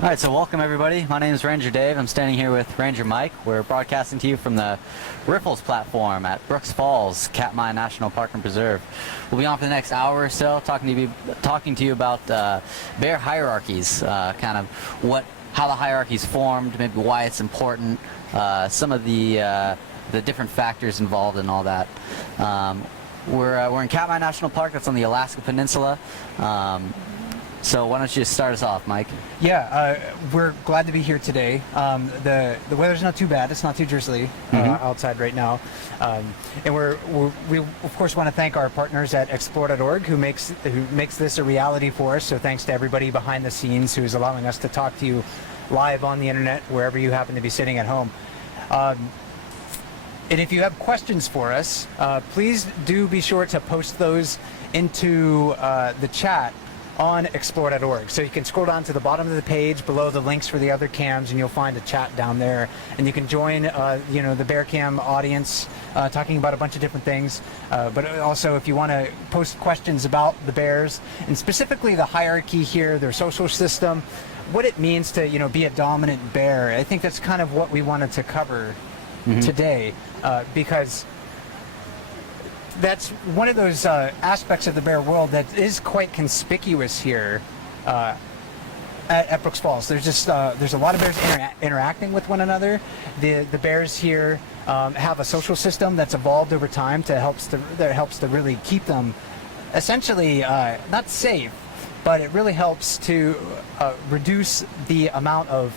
All right, so welcome everybody. My name is Ranger Dave. I'm standing here with Ranger Mike. We're broadcasting to you from the Riffles platform at Brooks Falls, Katmai National Park and Preserve. We'll be on for the next hour or so talking to you about bear hierarchies, kind of how the hierarchy's formed, maybe why it's important, some of the different factors involved in all that. We're in Katmai National Park. That's on the Alaska Peninsula. So why don't you just start us off, Mike? Yeah, we're glad to be here today. The weather's not too bad. It's not too drizzly outside right now. And we of course want to thank our partners at Explore.org who makes this a reality for us. So thanks to everybody behind the scenes who's allowing us to talk to you live on the internet wherever you happen to be sitting at home. And if you have questions for us, please do be sure to post those into the chat on Explore.org. So you can scroll down to the bottom of the page below the links for the other cams, and you'll find a chat down there. And you can join, the Bear Cam audience talking about a bunch of different things. But also, if you want to post questions about the bears and specifically the hierarchy here, their social system, what it means to be a dominant bear. I think that's kind of what we wanted to cover today, because that's one of those aspects of the bear world that is quite conspicuous here at Brooks Falls. There's a lot of bears interacting with one another. The bears here have a social system that's evolved over time that helps to really keep them essentially not safe, but it really helps to reduce the amount of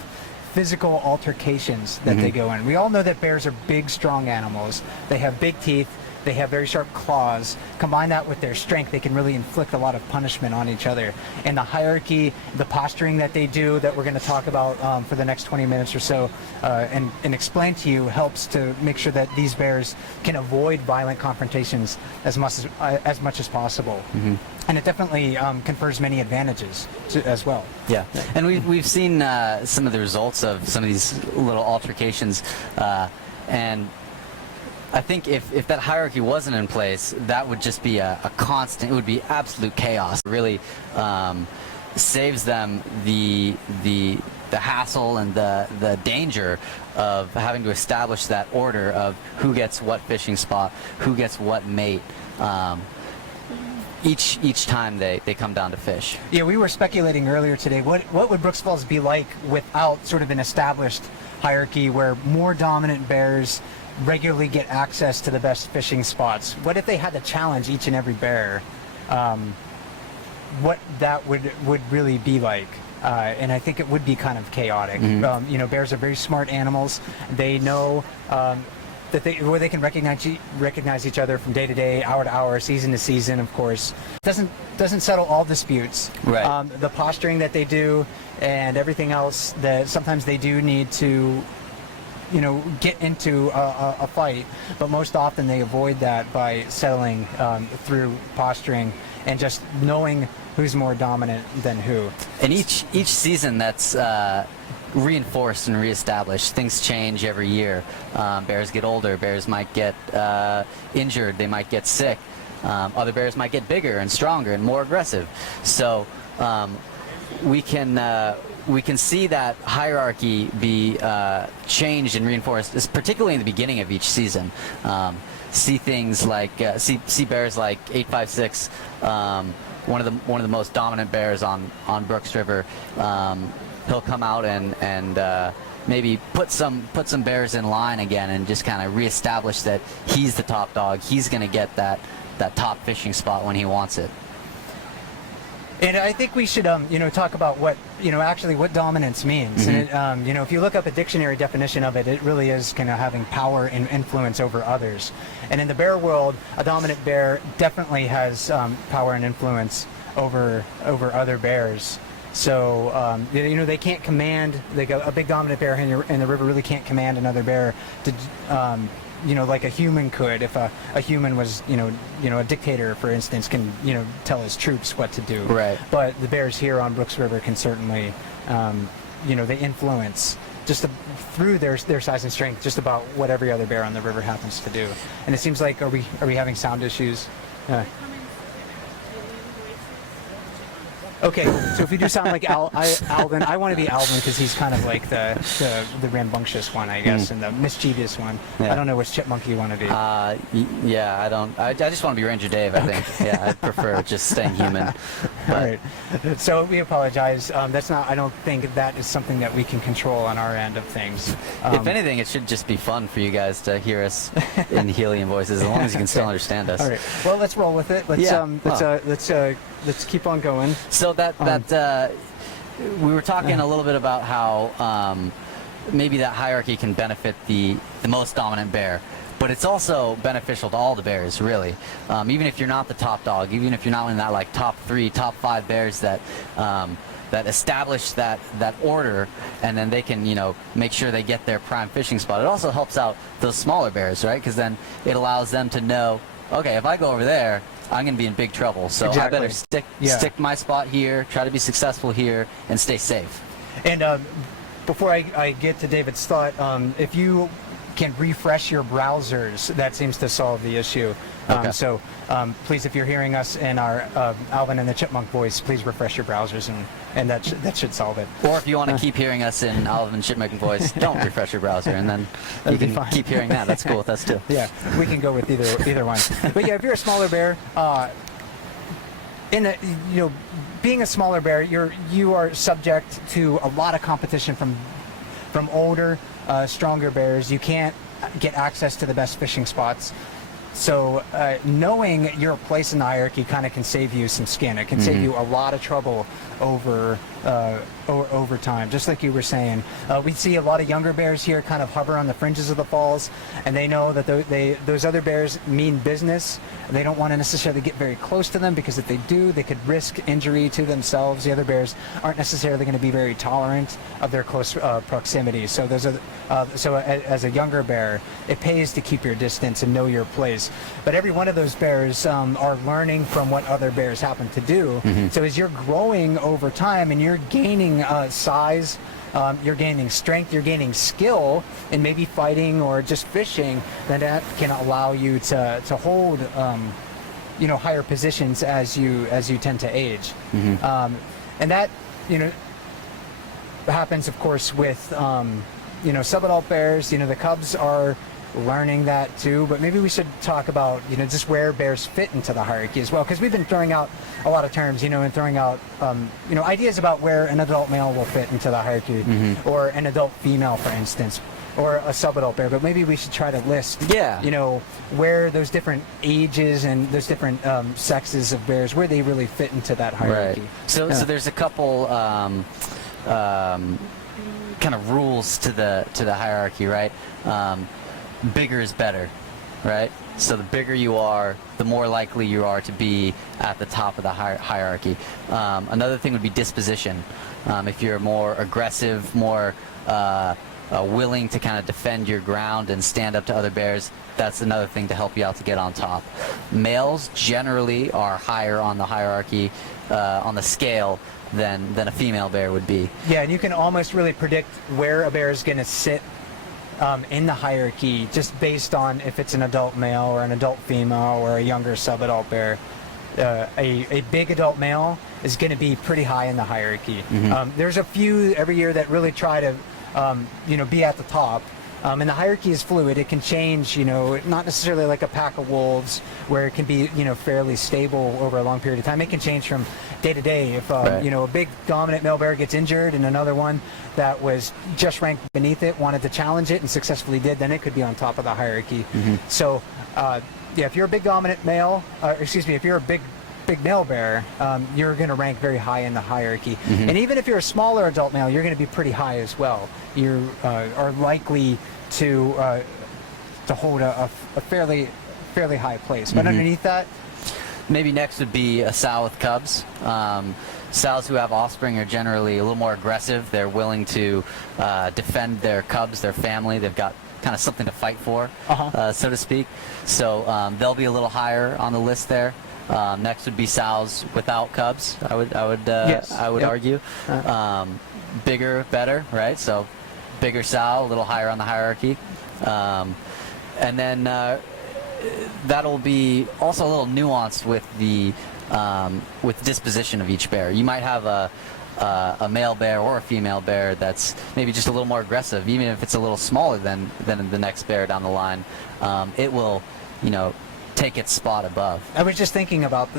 physical altercations that they go in. We all know that bears are big, strong animals. They have big teeth. They have very sharp claws. Combine that with their strength, they can really inflict a lot of punishment on each other. And the hierarchy, the posturing that they do, that we're going to talk about for the next 20 minutes or so, and explain to you, helps to make sure that these bears can avoid violent confrontations as much as possible. And it definitely confers many advantages as well. Yeah, and we've seen some of the results of some of these little altercations, and I think if that hierarchy wasn't in place, that would just be a constant. It would be absolute chaos. It really saves them the hassle and the danger of having to establish that order of who gets what fishing spot, who gets what mate. Each time they come down to fish. Yeah, we were speculating earlier today. What would Brooks Falls be like without sort of an established hierarchy where more dominant bears regularly get access to the best fishing spots? What if they had to challenge each and every bear? What that would really be like? And I think it would be kind of chaotic. Bears are very smart animals. They know that they can recognize each other from day to day, hour to hour, season to season. Of course, doesn't settle all disputes. Right. The posturing that they do and everything else that sometimes they do need to get into a fight, but most often they avoid that by settling through posturing and just knowing who's more dominant than who. And each season that's reinforced and reestablished. Things change every year. Bears get older. Bears might get injured. They might get sick. Other bears might get bigger and stronger and more aggressive. So we can see that hierarchy be changed and reinforced, particularly in the beginning of each season. See things like see bears like 856, one of the most dominant bears on Brooks River. He'll come out and maybe put some bears in line again and just kind of reestablish that he's the top dog. He's going to get that top fishing spot when he wants it. And I think we should, talk about what dominance means. And if you look up a dictionary definition of it, it really is kind of having power and influence over others. And in the bear world, a dominant bear definitely has power and influence over other bears. So they can't command. A big dominant bear in the river really can't command another bear to. Like a human could. If a human was, a dictator, for instance, can, tell his troops what to do. Right. But the bears here on Brooks River can certainly, they influence just through their size and strength, just about what every other bear on the river happens to do. And it seems like, are we having sound issues? Okay, so if you do sound like Alvin, I want to be Alvin because he's kind of like the rambunctious one, I guess, and the mischievous one. Yeah. I don't know which chipmunk you want to be. Yeah, I don't. I just want to be Ranger Dave. I think. Yeah, I prefer just staying human. All right. So we apologize. That's not. I don't think that is something that we can control on our end of things. If anything, it should just be fun for you guys to hear us in helium voices, as long as you can still understand us. All right. Well, let's roll with it. Let's let's keep on going. So we were talking a little bit about how maybe that hierarchy can benefit the most dominant bear, but it's also beneficial to all the bears, really. Even if you're not the top dog, even if you're not in that like top 3, top 5 bears that that establish that order, and then they can make sure they get their prime fishing spot. It also helps out those smaller bears, right? Because then it allows them to know, okay, if I go over there, I'm going to be in big trouble. So Exactly. I better stick my spot here, try to be successful here, and stay safe. And before I get to David's thought, if you can refresh your browsers, that seems to solve the issue. Okay. So please, if you're hearing us in our Alvin and the Chipmunk voice, please refresh your browsers, and that should solve it. Or if you want to keep hearing us in Alvin Chipmunk voice, don't refresh your browser, and then you can keep hearing that. That's cool with us too. Yeah, we can go with either one. But yeah, if you're a smaller bear, being a smaller bear, you are subject to a lot of competition from older, stronger bears. You can't get access to the best fishing spots. So knowing your place in the hierarchy kind of can save you some skin. It can save you a lot of trouble over time. Just like you were saying, we see a lot of younger bears here kind of hover on the fringes of the falls, and they know that those other bears mean business. They don't want to necessarily get very close to them, because if they do, they could risk injury to themselves. The other bears aren't necessarily going to be very tolerant of their close proximity. So as a younger bear, it pays to keep your distance and know your place. But every one of those bears are learning from what other bears happen to do. So as you're growing over time and you're gaining size, you're gaining strength, you're gaining skill, and maybe fighting or just fishing, then that can allow you to hold higher positions as you tend to age. And that happens, of course, with sub-adult bears. The cubs are learning that too, but maybe we should talk about just where bears fit into the hierarchy as well, because we've been throwing out a lot of terms, and throwing out ideas about where an adult male will fit into the hierarchy, or an adult female, for instance, or a sub-adult bear. But maybe we should try to list where those different ages and those different sexes of bears, where they really fit into that hierarchy. Right. So there's a couple kind of rules to the hierarchy, right? Bigger is better, right? So the bigger you are, the more likely you are to be at the top of the hierarchy. Another thing would be disposition. If you're more aggressive, more willing to kind of defend your ground and stand up to other bears, that's another thing to help you out to get on top. Males generally are higher on the hierarchy, on the scale, than a female bear would be. Yeah, and you can almost really predict where a bear is going to sit in the hierarchy, just based on if it's an adult male or an adult female or a younger sub-adult bear. A big adult male is going to be pretty high in the hierarchy. There's a few every year that really try to be at the top. And the hierarchy is fluid. It can change, not necessarily like a pack of wolves where it can be, fairly stable over a long period of time. It can change from day to day. If, a big dominant male bear gets injured and another one that was just ranked beneath it wanted to challenge it and successfully did, then it could be on top of the hierarchy. So, if you're a big dominant male, if you're a big male bear, you're going to rank very high in the higherarchy. And even if you're a smaller adult male, you're going to be pretty high as well. You are likely to hold a fairly high place. But underneath that, maybe next would be a sow with cubs. Sows who have offspring are generally a little more aggressive. They're willing to defend their cubs, their family. They've got kind of something to fight for, so to speak. So they'll be a little higher on the list there. Next would be sows without cubs. I would argue. Bigger, better, right? So bigger sow, a little higher on the hierarchy, and then that'll be also a little nuanced with the with disposition of each bear. You might have a male bear or a female bear that's maybe just a little more aggressive, even if it's a little smaller than the next bear down the line. It will, take its spot above. I was just thinking about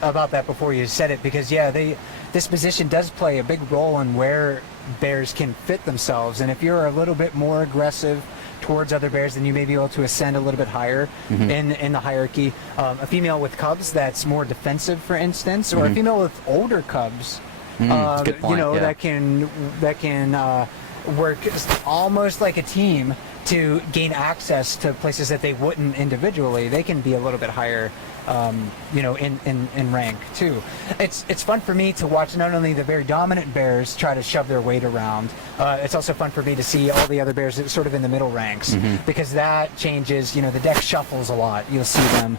that before you said it, because this position does play a big role in where bears can fit themselves, and if you're a little bit more aggressive towards other bears, then you may be able to ascend a little bit higher in the hierarchy. A female with cubs that's more defensive, for instance, or a female with older cubs, good point, that can work almost like a team to gain access to places that they wouldn't individually. They can be a little bit higher, in rank too. It's fun for me to watch not only the very dominant bears try to shove their weight around. It's also fun for me to see all the other bears sort of in the middle ranks, because that changes. The deck shuffles a lot. You'll see them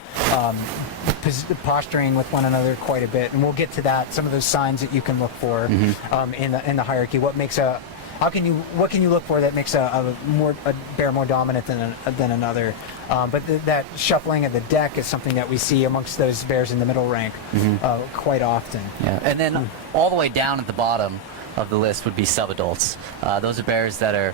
posturing with one another quite a bit, and we'll get to that. Some of those signs that you can look for in the hierarchy. What can you look for that makes a bear more dominant than another? But that shuffling of the deck is something that we see amongst those bears in the middle rank quite often. Yeah, and then all the way down at the bottom of the list would be subadults. Those are bears that are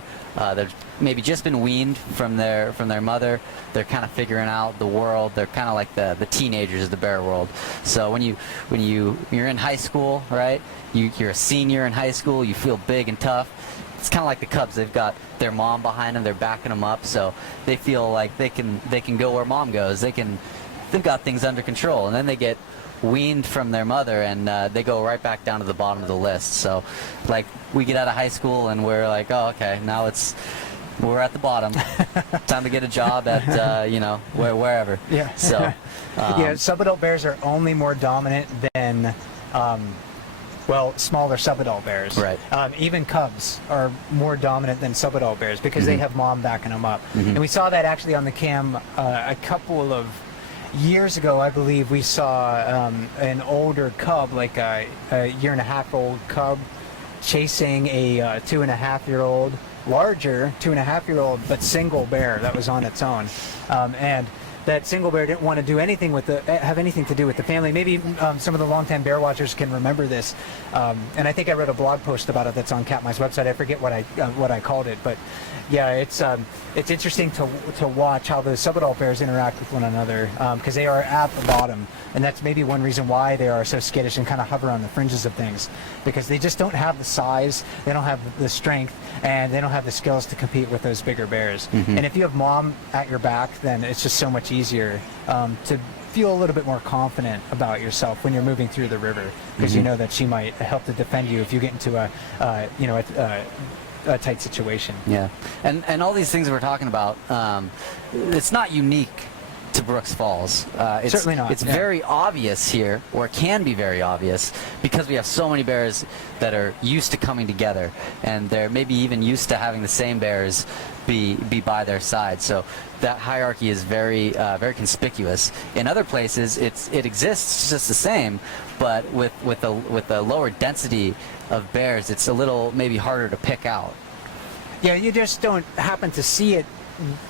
they've maybe just been weaned from their mother. They're kind of figuring out the world. They're kind of like the teenagers of the bear world. So when you're in high school, right? You're a senior in high school. You feel big and tough. It's kind of like the cubs. They've got their mom behind them. They're backing them up, so they feel like they can go where mom goes. They've got things under control, and then they get weaned from their mother, and they go right back down to the bottom of the list. So, like, we get out of high school and we're like, oh, okay, now we're at the bottom. Time to get a job at wherever. Yeah. So subadult bears are only more dominant than smaller subadult bears. Right. Even cubs are more dominant than subadult bears because they have mom backing them up. And we saw that actually on the cam a couple of years ago. I believe we saw an older cub, like a year-and-a-half-old cub, chasing a 2.5-year-old, larger 2.5-year-old, but single bear that was on its own. And that single bear didn't want to do anything have anything to do with the family. Maybe some of the longtime bear watchers can remember this. And I think I wrote a blog post about it that's on Katmai's website. I forget what I called it, but yeah, it's interesting to watch how those subadult bears interact with one another, because they are at the bottom, and that's maybe one reason why they are so skittish and kind of hover on the fringes of things, because they just don't have the size, they don't have the strength, and they don't have the skills to compete with those bigger bears. And if you have mom at your back, then it's just so much easier to feel a little bit more confident about yourself when you're moving through the river, because you know that she might help to defend you if you get into a tight situation. Yeah, and all these things we're talking about, it's not unique to Brooks Falls. It's, Certainly not. It's very obvious here, or it can be very obvious, because we have so many bears that are used to coming together, and they're maybe even used to having the same bears be by their side. So that hierarchy is very conspicuous. In other places, it exists just the same, but with the lower density of bears, it's a little maybe harder to pick out. Yeah, you just don't happen to see it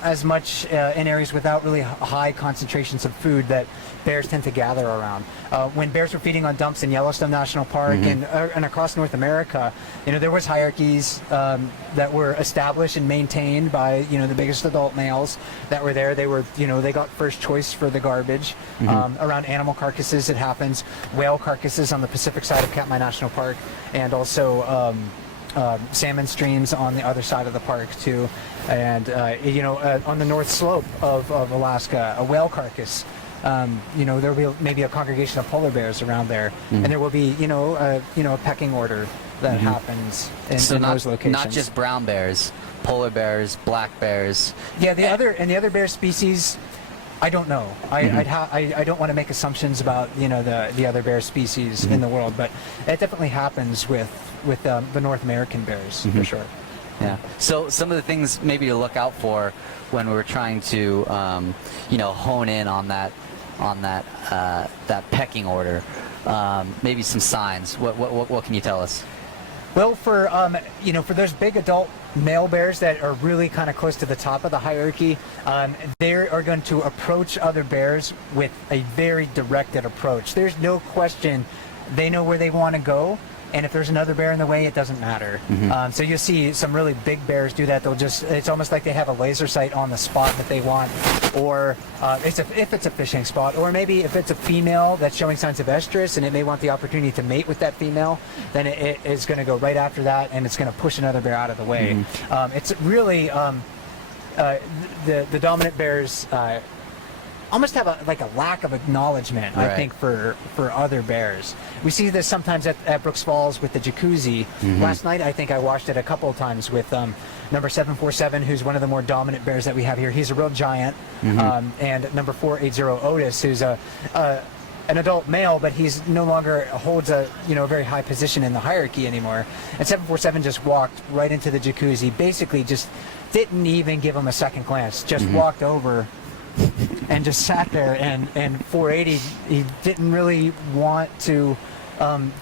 as much in areas without really high concentrations of food that bears tend to gather around. When bears were feeding on dumps in Yellowstone National Park and across North America, there was hierarchies that were established and maintained by the biggest adult males that were there. They were they got first choice for the garbage. Around animal carcasses, it happens. Whale carcasses on the Pacific side of Katmai National Park, and also salmon streams on the other side of the park too, and on the north slope of Alaska, a whale carcass. There will be maybe a congregation of polar bears around there, and there will be a pecking order that happens in those locations. Not just brown bears, polar bears, black bears. Yeah, the other bear species, I don't know. I don't want to make assumptions about the other bear species in the world, but it definitely happens with the North American bears for sure. Yeah. So some of the things maybe to look out for when we're trying to hone in on that pecking order. Maybe some signs. What can you tell us? Well, for for those big adult male bears that are really kind of close to the top of the hierarchy, they are going to approach other bears with a very directed approach. There's no question they know where they want to go, and if there's another bear in the way, it doesn't matter. So you'll see some really big bears do that. It's almost like they have a laser sight on the spot that they want, or if it's a fishing spot, or maybe if it's a female that's showing signs of estrus and it may want the opportunity to mate with that female, then it is going to go right after that, and it's going to push another bear out of the way. It's really the dominant bears almost have a lack of acknowledgement, right. I think, for other bears. We see this sometimes at Brooks Falls with the jacuzzi. Last night, I think I watched it a couple of times with number 747, who's one of the more dominant bears that we have here. He's a real giant. And number 480, Otis, who's an adult male, but he's no longer holds a very high position in the hierarchy anymore. And 747 just walked right into the jacuzzi, basically just didn't even give him a second glance, just walked over and just sat there, and 480, he didn't really want to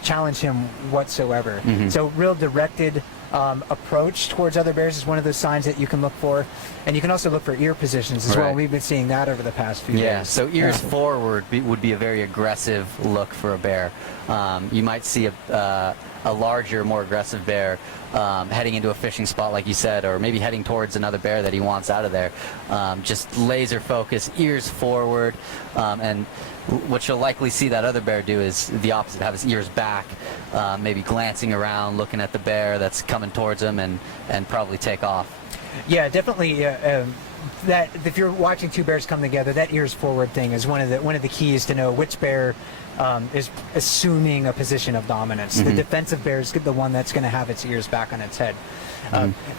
challenge him whatsoever. So real directed approach towards other bears is one of those signs that you can look for, and you can also look for ear positions as well. We've been seeing that over the past few days. So ears forward would be a very aggressive look for a bear. You might see a larger, more aggressive bear heading into a fishing spot, like you said, or maybe heading towards another bear that he wants out of there. Just laser focus, ears forward, and what you'll likely see that other bear do is the opposite, have his ears back, maybe glancing around, looking at the bear that's coming towards him, and probably take off. Yeah, definitely. That if you're watching two bears come together, that ears forward thing is one of the keys to know which bear is assuming a position of dominance. The defensive bear is the one that's going to have its ears back on its head.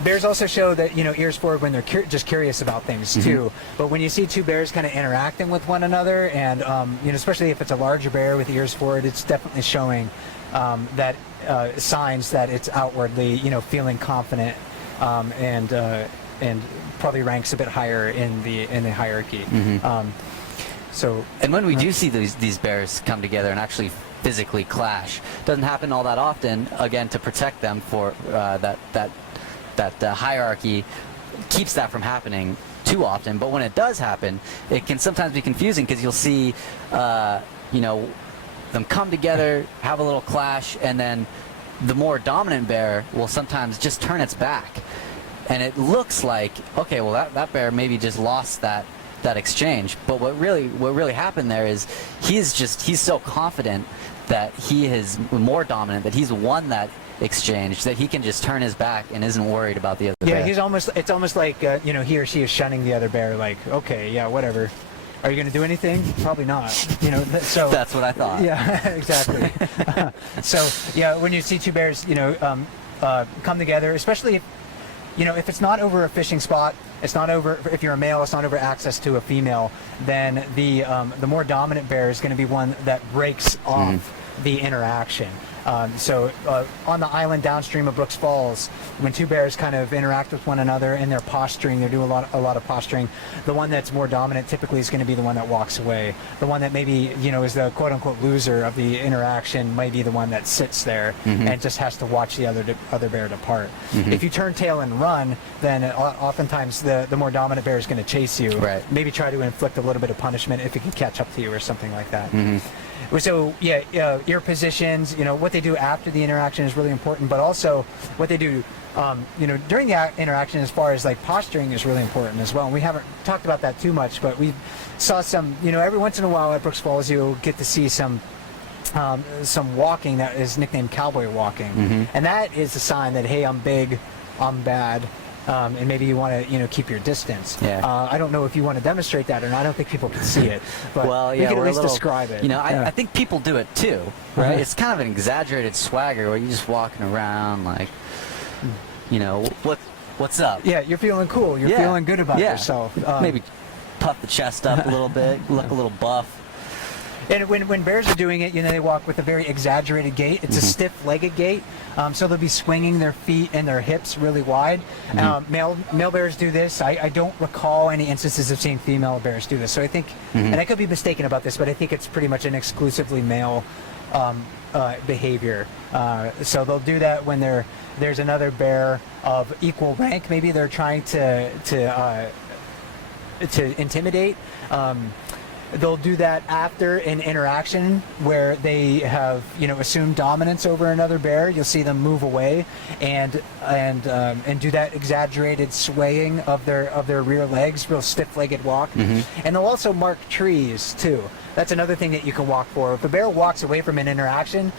Bears also show that ears forward when they're just curious about things too. But when you see two bears kind of interacting with one another, and especially if it's a larger bear with ears forward, it's definitely showing that signs that it's outwardly feeling confident, and probably ranks a bit higher in the hierarchy. And when we do see these bears come together and actually physically clash, doesn't happen all that often. Again, to protect them for that hierarchy keeps that from happening too often. But when it does happen, it can sometimes be confusing, because you'll see them come together, have a little clash, and then the more dominant bear will sometimes just turn its back. And it looks like, okay, well that bear maybe just lost that exchange. But what really happened there is he's so confident that he is more dominant, that he's won that exchange, that he can just turn his back and isn't worried about the other bear. It's almost like he or she is shunning the other bear, like, okay, yeah, whatever. Are you going to do anything? Probably not. So that's what I thought. Yeah, exactly. So yeah, when you see two bears come together, especially if it's not over a fishing spot, it's not over, if you're a male, it's not over access to a female, then the more dominant bear is going to be one that breaks off the interaction. So on the island downstream of Brooks Falls, when two bears kind of interact with one another and they're posturing, they do a lot of posturing, the one that's more dominant typically is going to be the one that walks away. The one that maybe is the quote-unquote loser of the interaction might be the one that sits there and just has to watch the other bear depart. If you turn tail and run, then oftentimes the more dominant bear is going to chase you. Maybe try to inflict a little bit of punishment if it can catch up to you or something like that. So yeah, ear positions, what they do after the interaction is really important, but also what they do during the interaction, as far as like posturing, is really important as well. And we haven't talked about that too much, but we saw some, every once in a while at Brooks Falls you'll get to see some walking that is nicknamed cowboy walking, and that is a sign that, hey, I'm big, I'm bad, and maybe you want to keep your distance. I don't know if you want to demonstrate that or not. I don't think people can see it, but we can at least describe it. I think people do it too, right? It's kind of an exaggerated swagger where you're just walking around like, what's up? Yeah, you're feeling cool. You're feeling good about yourself. Maybe puff the chest up a little bit, look a little buff. And when bears are doing it, they walk with a very exaggerated gait. It's a stiff-legged gait, so they'll be swinging their feet and their hips really wide. Male bears do this. I don't recall any instances of seeing female bears do this. So I think, and I could be mistaken about this, but I think it's pretty much an exclusively male behavior. So they'll do that when there's another bear of equal rank. Maybe they're trying to intimidate. They'll do that after an interaction where they have, assumed dominance over another bear. You'll see them move away and do that exaggerated swaying of their rear legs, real stiff-legged walk. And they'll also mark trees too. That's another thing that you can walk for. If a bear walks away from an interaction,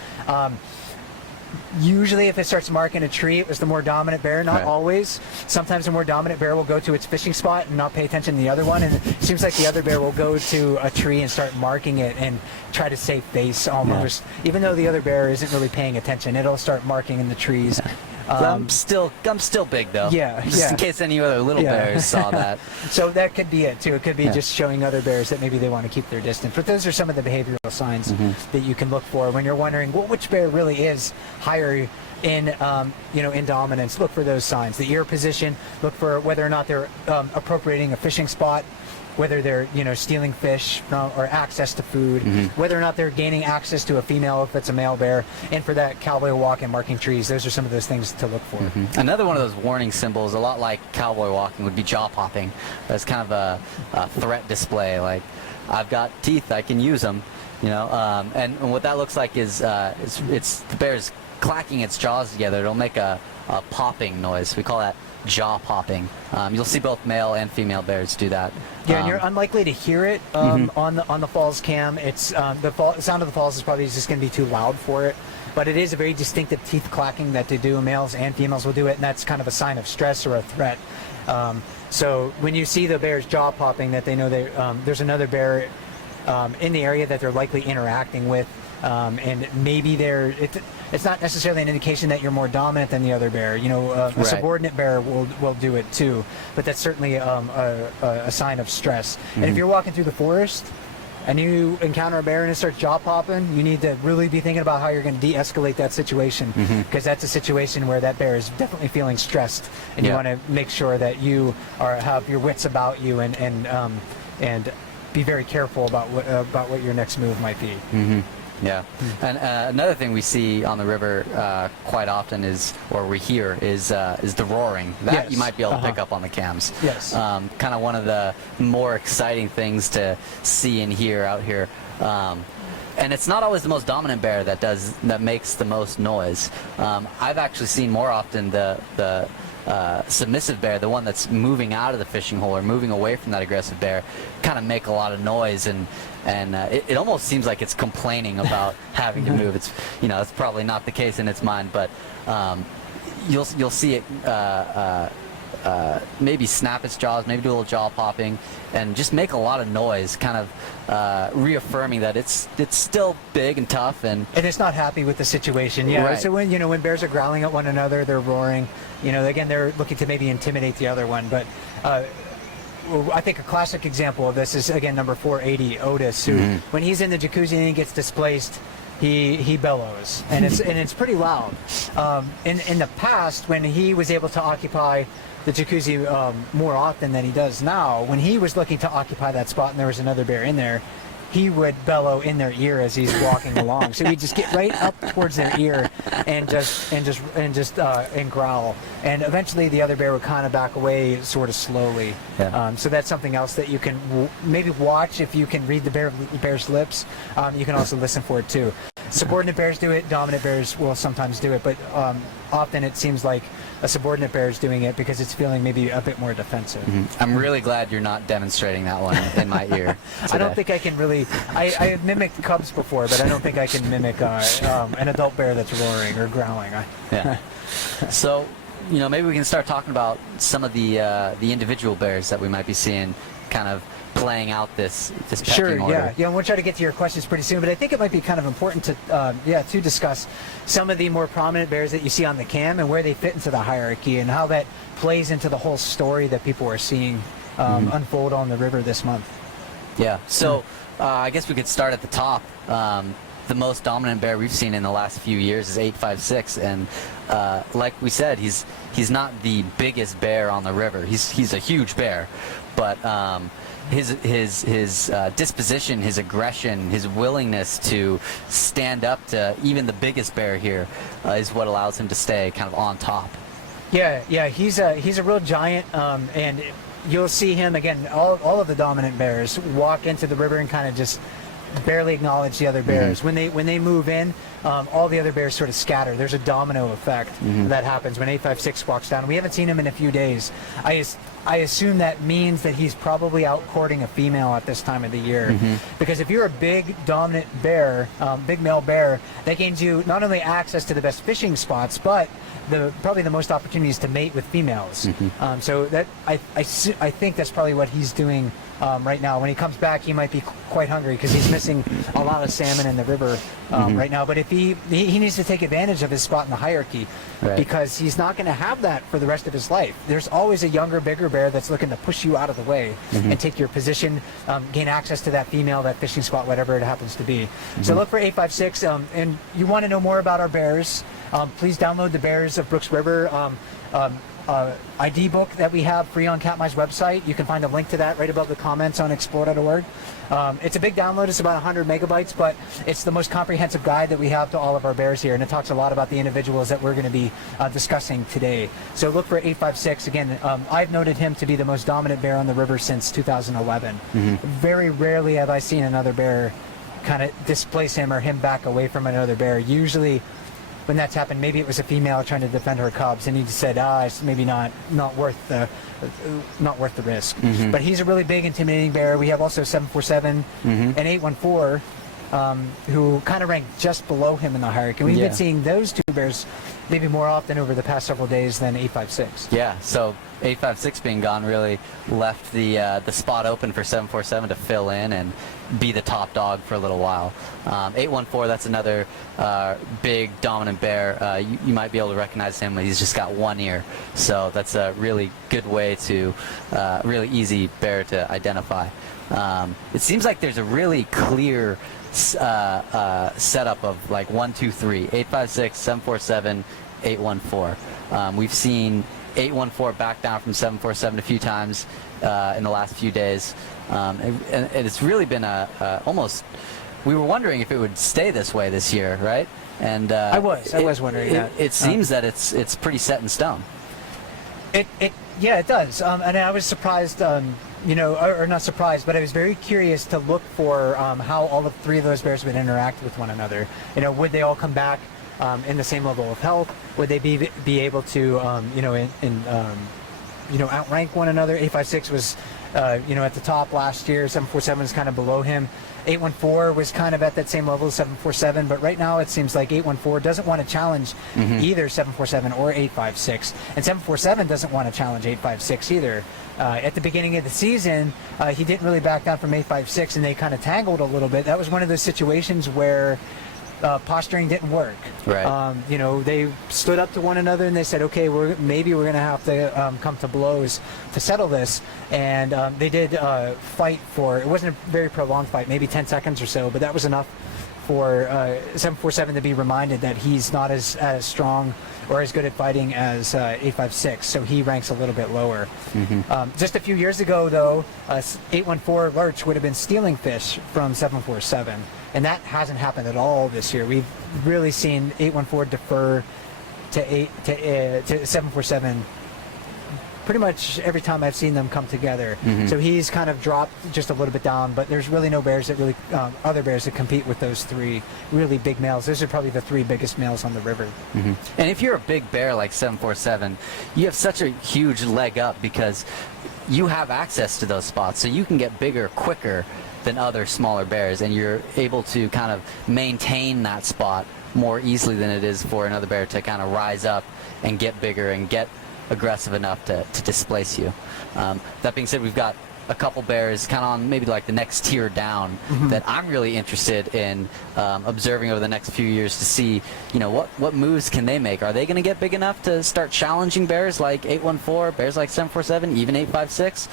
usually if it starts marking a tree, it was the more dominant bear. Not always. Sometimes the more dominant bear will go to its fishing spot and not pay attention to the other one, and it seems like the other bear will go to a tree and start marking it and try to save face almost. Even though the other bear isn't really paying attention, it'll start marking in the trees. I'm still big though. Just in case any other little bears saw that. So that could be it too. It could be just showing other bears that maybe they want to keep their distance. But those are some of the behavioral signs that you can look for when you're wondering, well, which bear really is higher in in dominance. Look for those signs. The ear position. Look for whether or not they're appropriating a fishing spot, whether they're stealing fish or access to food, whether or not they're gaining access to a female if it's a male bear, and for that cowboy walk and marking trees. Those are some of those things to look for. Another one of those warning symbols, a lot like cowboy walking, would be jaw popping. That's kind of a threat display, like I've got teeth, I can use them, and what that looks like is it's the bear's clacking its jaws together. It'll make a popping noise. We call that jaw popping. You'll see both male and female bears do that. Yeah, and you're unlikely to hear it on the falls cam. It's the sound of the falls is probably just going to be too loud for it, but it is a very distinctive teeth clacking that they do. Males and females will do it, and that's kind of a sign of stress or a threat. So when you see the bear's jaw popping, that they know there's another bear in the area that they're likely interacting with, and maybe it's not necessarily an indication that you're more dominant than the other bear. A subordinate bear will do it too, but that's certainly a sign of stress. And if you're walking through the forest and you encounter a bear and it starts jaw popping, you need to really be thinking about how you're going to de-escalate that situation, because that's a situation where that bear is definitely feeling stressed, and you want to make sure that you have your wits about you and be very careful about what your next move might be. Yeah, and another thing we see on the river quite often or we hear is the roaring. That you might be able to pick up on the cams. Yes. Kind of one of the more exciting things to see and hear out here. And it's not always the most dominant bear that makes the most noise. I've actually seen more often the submissive bear, the one that's moving out of the fishing hole or moving away from that aggressive bear, kind of make a lot of noise, and it almost seems like it's complaining about having to move. It's it's probably not the case in its mind, but you'll see it maybe snap its jaws, maybe do a little jaw popping, and just make a lot of noise, kind of reaffirming that it's still big and tough, and it's not happy with the situation. So when bears are growling at one another, they're roaring. Again, they're looking to maybe intimidate the other one. But I think a classic example of this is, again, number 480, Otis, who when he's in the jacuzzi and he gets displaced, he bellows, and it's pretty loud. In the past, when he was able to occupy the jacuzzi more often than he does now, when he was looking to occupy that spot and there was another bear in there, he would bellow in their ear as he's walking along. So he'd just get right up towards their ear and growl. And eventually the other bear would kind of back away sort of slowly. So that's something else that you can maybe watch if you can read the bear's lips. You can also listen for it too. Subordinate bears do it. Dominant bears will sometimes do it, but often it seems like a subordinate bear is doing it because it's feeling maybe a bit more defensive. I'm really glad you're not demonstrating that one in my ear today. I don't think I can really. I have mimicked cubs before, but I don't think I can mimic an adult bear that's roaring or growling. So, maybe we can start talking about some of the individual bears that we might be seeing, kind of playing out this pecking order. And we'll try to get to your questions pretty soon, but I think it might be kind of important to discuss some of the more prominent bears that you see on the cam and where they fit into the hierarchy and how that plays into the whole story that people are seeing unfold on the river this month. So I guess we could start at the top. The most dominant bear we've seen in the last few years is 856, and like we said, he's not the biggest bear on the river. He's a huge bear, but his disposition, his aggression, his willingness to stand up to even the biggest bear here is what allows him to stay kind of on top. Yeah, he's a real giant, and you'll see him again. All of the dominant bears walk into the river and kind of just barely acknowledge the other bears. When they move in, all the other bears sort of scatter. There's a domino effect that happens when 856 walks down. We haven't seen him in a few days. I assume that means that he's probably out courting a female at this time of the year. Because if you're a big dominant bear, big male bear, that gains you not only access to the best fishing spots, but probably the most opportunities to mate with females. So that I think that's probably what he's doing right now. When he comes back, he might be quite hungry because he's missing a lot of salmon in the river right now. But if he needs to take advantage of his spot in the hierarchy, because he's not going to have that for the rest of his life. There's always a younger, bigger bear that's looking to push you out of the way and take your position, gain access to that female, that fishing spot, whatever it happens to be. So look for 856, and you want to know more about our bears, please download the Bears of Brooks River ID book that we have free on Katmai's website. You can find a link to that right above the comments on explore.org. It's a big download. It's about 100 megabytes, but it's the most comprehensive guide that we have to all of our bears here, and it talks a lot about the individuals that we're going to be discussing today. So look for 856. Again, I've noted him to be the most dominant bear on the river since 2011. Very rarely have I seen another bear kind of displace him or him back away from another bear. Usually when that's happened, maybe it was a female trying to defend her cubs, and he just said, it's maybe not worth the risk. But he's a really big, intimidating bear. We have also 747 and 814, who kind of rank just below him in the hierarchy. We've been seeing those two bears maybe more often over the past several days than 856. Yeah, so 856 being gone really left the spot open for 747 to fill in and be the top dog for a little while. 814, that's another big dominant bear. You might be able to recognize him. He's just got one ear, so that's a really good way to really easy bear to identify. It seems like there's a really clear setup of like 1, 2, 3, 856, 747, 814. We've seen 814 back down from 747 a few times in the last few days, and it's really been almost. We were wondering if it would stay this way this year, right? And I was wondering that. It seems that it's pretty set in stone. Yeah, it does. And I was surprised. Or not surprised, but I was very curious to look for how all of three of those bears would interact with one another. Would they all come back in the same level of health? Would they be able to, outrank one another? 856 was, at the top last year. 747 is kind of below him. 814 was kind of at that same level as 747, but right now it seems like 814 doesn't want to challenge either 747 or 856, and 747 doesn't want to challenge 856 either. At the beginning of the season, he didn't really back down from 856, and they kind of tangled a little bit. That was one of those situations where posturing didn't work. Right. They stood up to one another and they said, okay, maybe we're going to have to come to blows to settle this. And they did fight for, it wasn't a very prolonged fight, maybe 10 seconds or so, but that was enough for 747 to be reminded that he's not as strong or as good at fighting as 856, so he ranks a little bit lower. Just a few years ago, though, 814 Lurch would have been stealing fish from 747, and that hasn't happened at all this year. We've really seen 814 defer to 747 pretty much every time I've seen them come together. So he's kind of dropped just a little bit down, but there's really no bears that really, other bears that compete with those three really big males. Those are probably the three biggest males on the river. And if you're a big bear like 747, you have such a huge leg up because you have access to those spots, so you can get bigger quicker than other smaller bears, and you're able to kind of maintain that spot more easily than it is for another bear to kind of rise up and get bigger and get aggressive enough to displace you. That being said, we've got a couple bears kind of on maybe like the next tier down that I'm really interested in observing over the next few years to see, what moves can they make? Are they going to get big enough to start challenging bears like 814, bears like 747, even 856?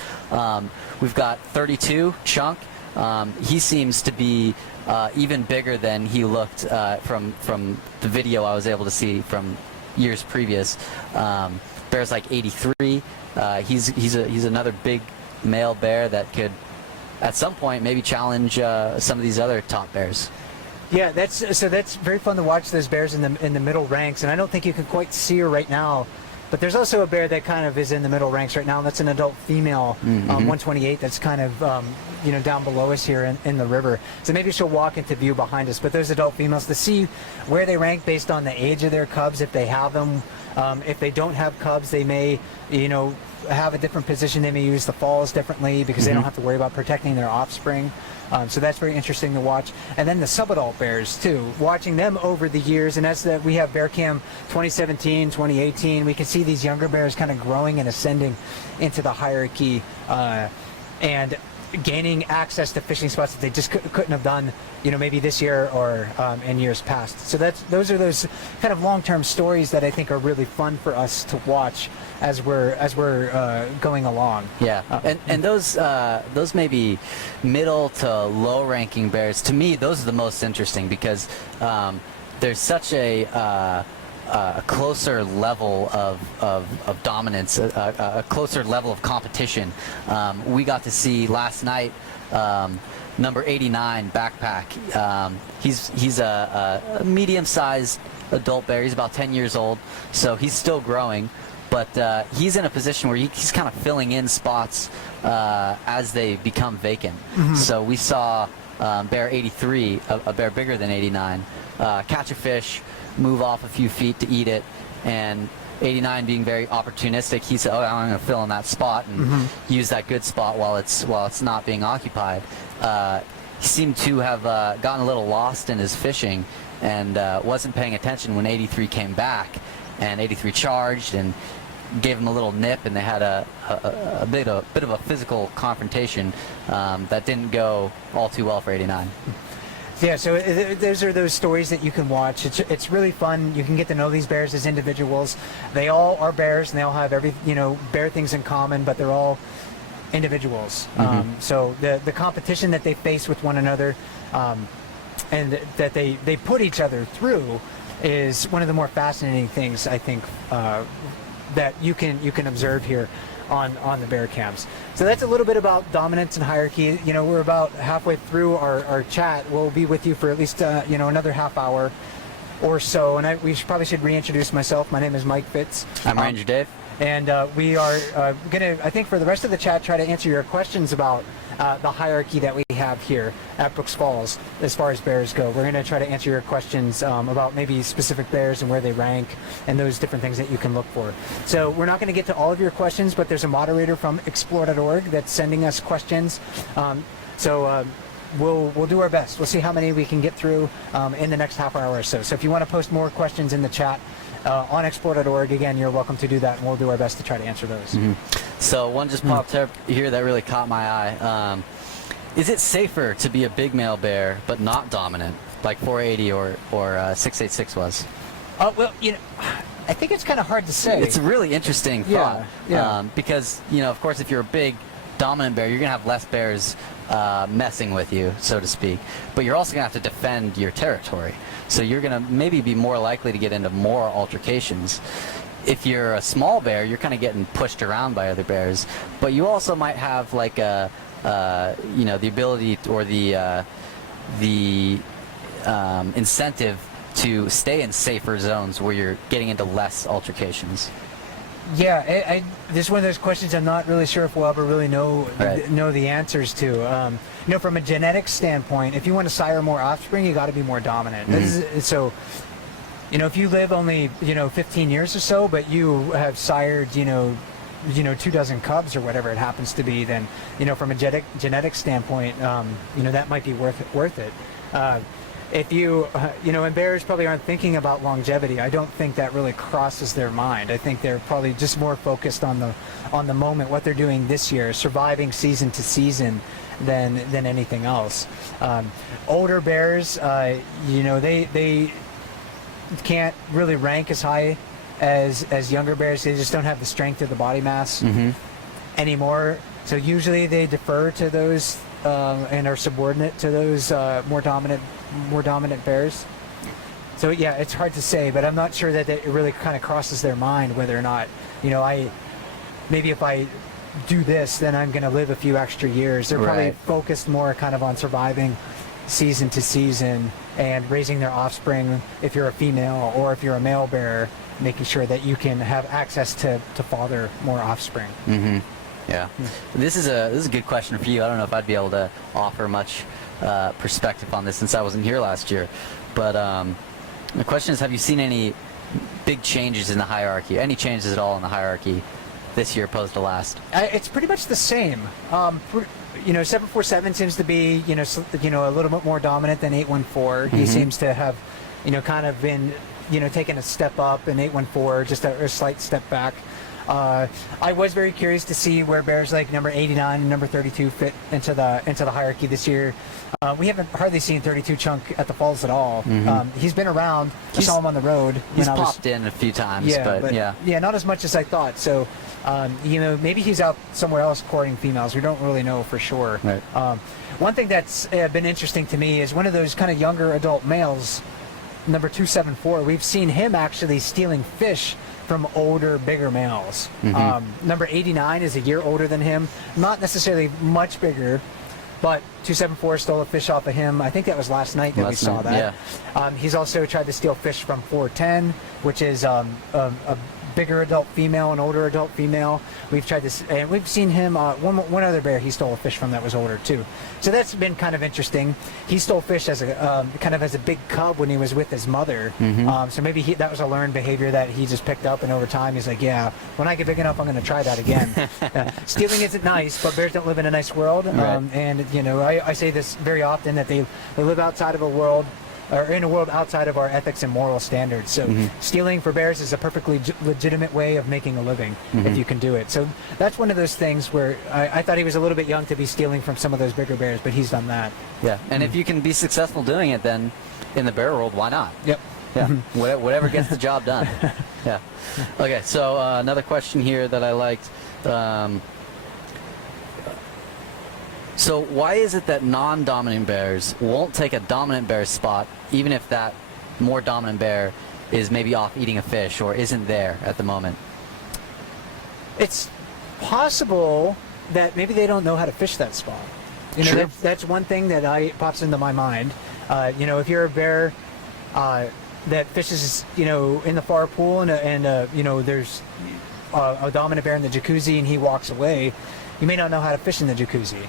We've got 32, Chunk. He seems to be even bigger than he looked from the video I was able to see from years previous. Bear's like 83. He's another big male bear that could at some point maybe challenge some of these other top bears. Yeah, that's very fun to watch those bears in the middle ranks, and I don't think you can quite see her right now. But there's also a bear that kind of is in the middle ranks right now, and that's an adult female, 128, that's kind of down below us here in the river. So maybe she'll walk into view behind us. But those adult females, to see where they rank based on the age of their cubs, if they have them. If they don't have cubs, they may, have a different position. They may use the falls differently because they don't have to worry about protecting their offspring. So that's very interesting to watch. And then the subadult bears too, watching them over the years. And as we have Bear Cam 2017, 2018, we can see these younger bears kind of growing and ascending into the hierarchy and gaining access to fishing spots that they just couldn't have done, maybe this year or in years past. So those are those kind of long-term stories that I think are really fun for us to watch as we're going along. Yeah, and those maybe middle to low-ranking bears, to me, those are the most interesting because there's such a closer level of dominance, a closer level of competition. We got to see last night number 89 Backpack. He's a medium-sized adult bear. He's about 10 years old, so he's still growing. But he's in a position where he's kind of filling in spots as they become vacant. So we saw bear 83, a bear bigger than 89, catch a fish, move off a few feet to eat it, and 89 being very opportunistic, he said, I'm going to fill in that spot and use that good spot while it's not being occupied. He seemed to have gotten a little lost in his fishing and wasn't paying attention when 83 came back, and 83 charged and gave him a little nip, and they had a bit of a physical confrontation that didn't go all too well for 89. Yeah, so those are those stories that you can watch. It's really fun. You can get to know these bears as individuals. They all are bears, and they all have bear things in common, but they're all individuals. So the competition that they face with one another, and that they put each other through, is one of the more fascinating things, I think, that you can observe here on the bear cams. So that's a little bit about dominance and hierarchy. We're about halfway through our chat. We'll be with you for at least another half hour or so, and we probably should reintroduce myself. My name is Mike Fitz. I'm Ranger Dave. And we are going to, I think for the rest of the chat, try to answer your questions about the hierarchy that we have here at Brooks Falls as far as bears go. We're going to try to answer your questions about maybe specific bears and where they rank and those different things that you can look for. So we're not going to get to all of your questions, but there's a moderator from explore.org that's sending us questions. We'll do our best. We'll see how many we can get through in the next half hour or so. So if you want to post more questions in the chat on explore.org, again, you're welcome to do that, and we'll do our best to try to answer those. So one just popped up here that really caught my eye. Is it safer to be a big male bear but not dominant, like 480 or 686 was? Well, I think it's kind of hard to say. It's a really interesting thought. Yeah. Because, of course, if you're a big dominant bear, you're going to have less bears messing with you, so to speak. But you're also going to have to defend your territory. So you're going to maybe be more likely to get into more altercations. If you're a small bear, you're kind of getting pushed around by other bears. But you also might have like the ability or the incentive to stay in safer zones where you're getting into less altercations. Yeah, this is one of those questions I'm not really sure if we'll ever really know the answers to. From a genetic standpoint, if you want to sire more offspring, you got to be more dominant. So, if you live only 15 years or so, but you have sired 24 cubs or whatever it happens to be, then from a genetic standpoint, that might be worth it. If you, and bears probably aren't thinking about longevity. I don't think that really crosses their mind. I think they're probably just more focused on the moment, what they're doing this year, surviving season to season, than anything else. Older bears, they can't really rank as high as younger bears. They just don't have the strength of the body mass anymore. So usually they defer to those and are subordinate to those more dominant bears. So yeah, it's hard to say, but I'm not sure that it really kind of crosses their mind whether or not, maybe if I do this, then I'm going to live a few extra years. They're probably Right. focused more kind of on surviving season to season and raising their offspring if you're a female, or if you're a male bear, making sure that you can have access to father more offspring. Yeah, this is a good question for you. I don't know if I'd be able to offer much perspective on this since I wasn't here last year, but the question is, have you seen any big changes in the hierarchy? Any changes at all in the hierarchy this year opposed to last? It's pretty much the same. 747 seems to be a little bit more dominant than 814. He seems to have kind of been taking a step up, and 814 just a slight step back. I was very curious to see where bears like number 89 and number 32 fit into the hierarchy this year. We haven't hardly seen 32 Chunk at the falls at all. He's been around. I saw him on the road. He's when I was, popped in a few times, but yeah, not as much as I thought. So, maybe he's out somewhere else courting females. We don't really know for sure. Right. One thing that's been interesting to me is one of those kind of younger adult males, number 274. We've seen him actually stealing fish from older, bigger males. Number 89 is a year older than him, not necessarily much bigger, but 274 stole a fish off of him. I think that was last night that we saw that. Yeah. He's also tried to steal fish from 410, which is a bigger adult female, an older adult female. We've tried this, and we've seen him. One other bear he stole a fish from that was older too. So that's been kind of interesting. He stole fish as a kind of as a big cub when he was with his mother. So maybe that was a learned behavior that he just picked up, and over time he's like, yeah, when I get big enough, I'm going to try that again. Stealing isn't nice, but bears don't live in a nice world. Right. And I say this very often, that they live outside of a world, or in a world outside of our ethics and moral standards. So stealing for bears is a perfectly legitimate way of making a living if you can do it. So that's one of those things where I thought he was a little bit young to be stealing from some of those bigger bears, but he's done that. Yeah, and if you can be successful doing it, then in the bear world, why not? Yep. Yeah, whatever gets the job done. Yeah. Okay, so another question here that I liked. So why is it that non-dominant bears won't take a dominant bear's spot, even if that more dominant bear is maybe off eating a fish or isn't there at the moment? It's possible that maybe they don't know how to fish that spot. True. That's one thing that pops into my mind. If you're a bear that fishes, in the far pool, and there's a dominant bear in the jacuzzi and he walks away, you may not know how to fish in the jacuzzi.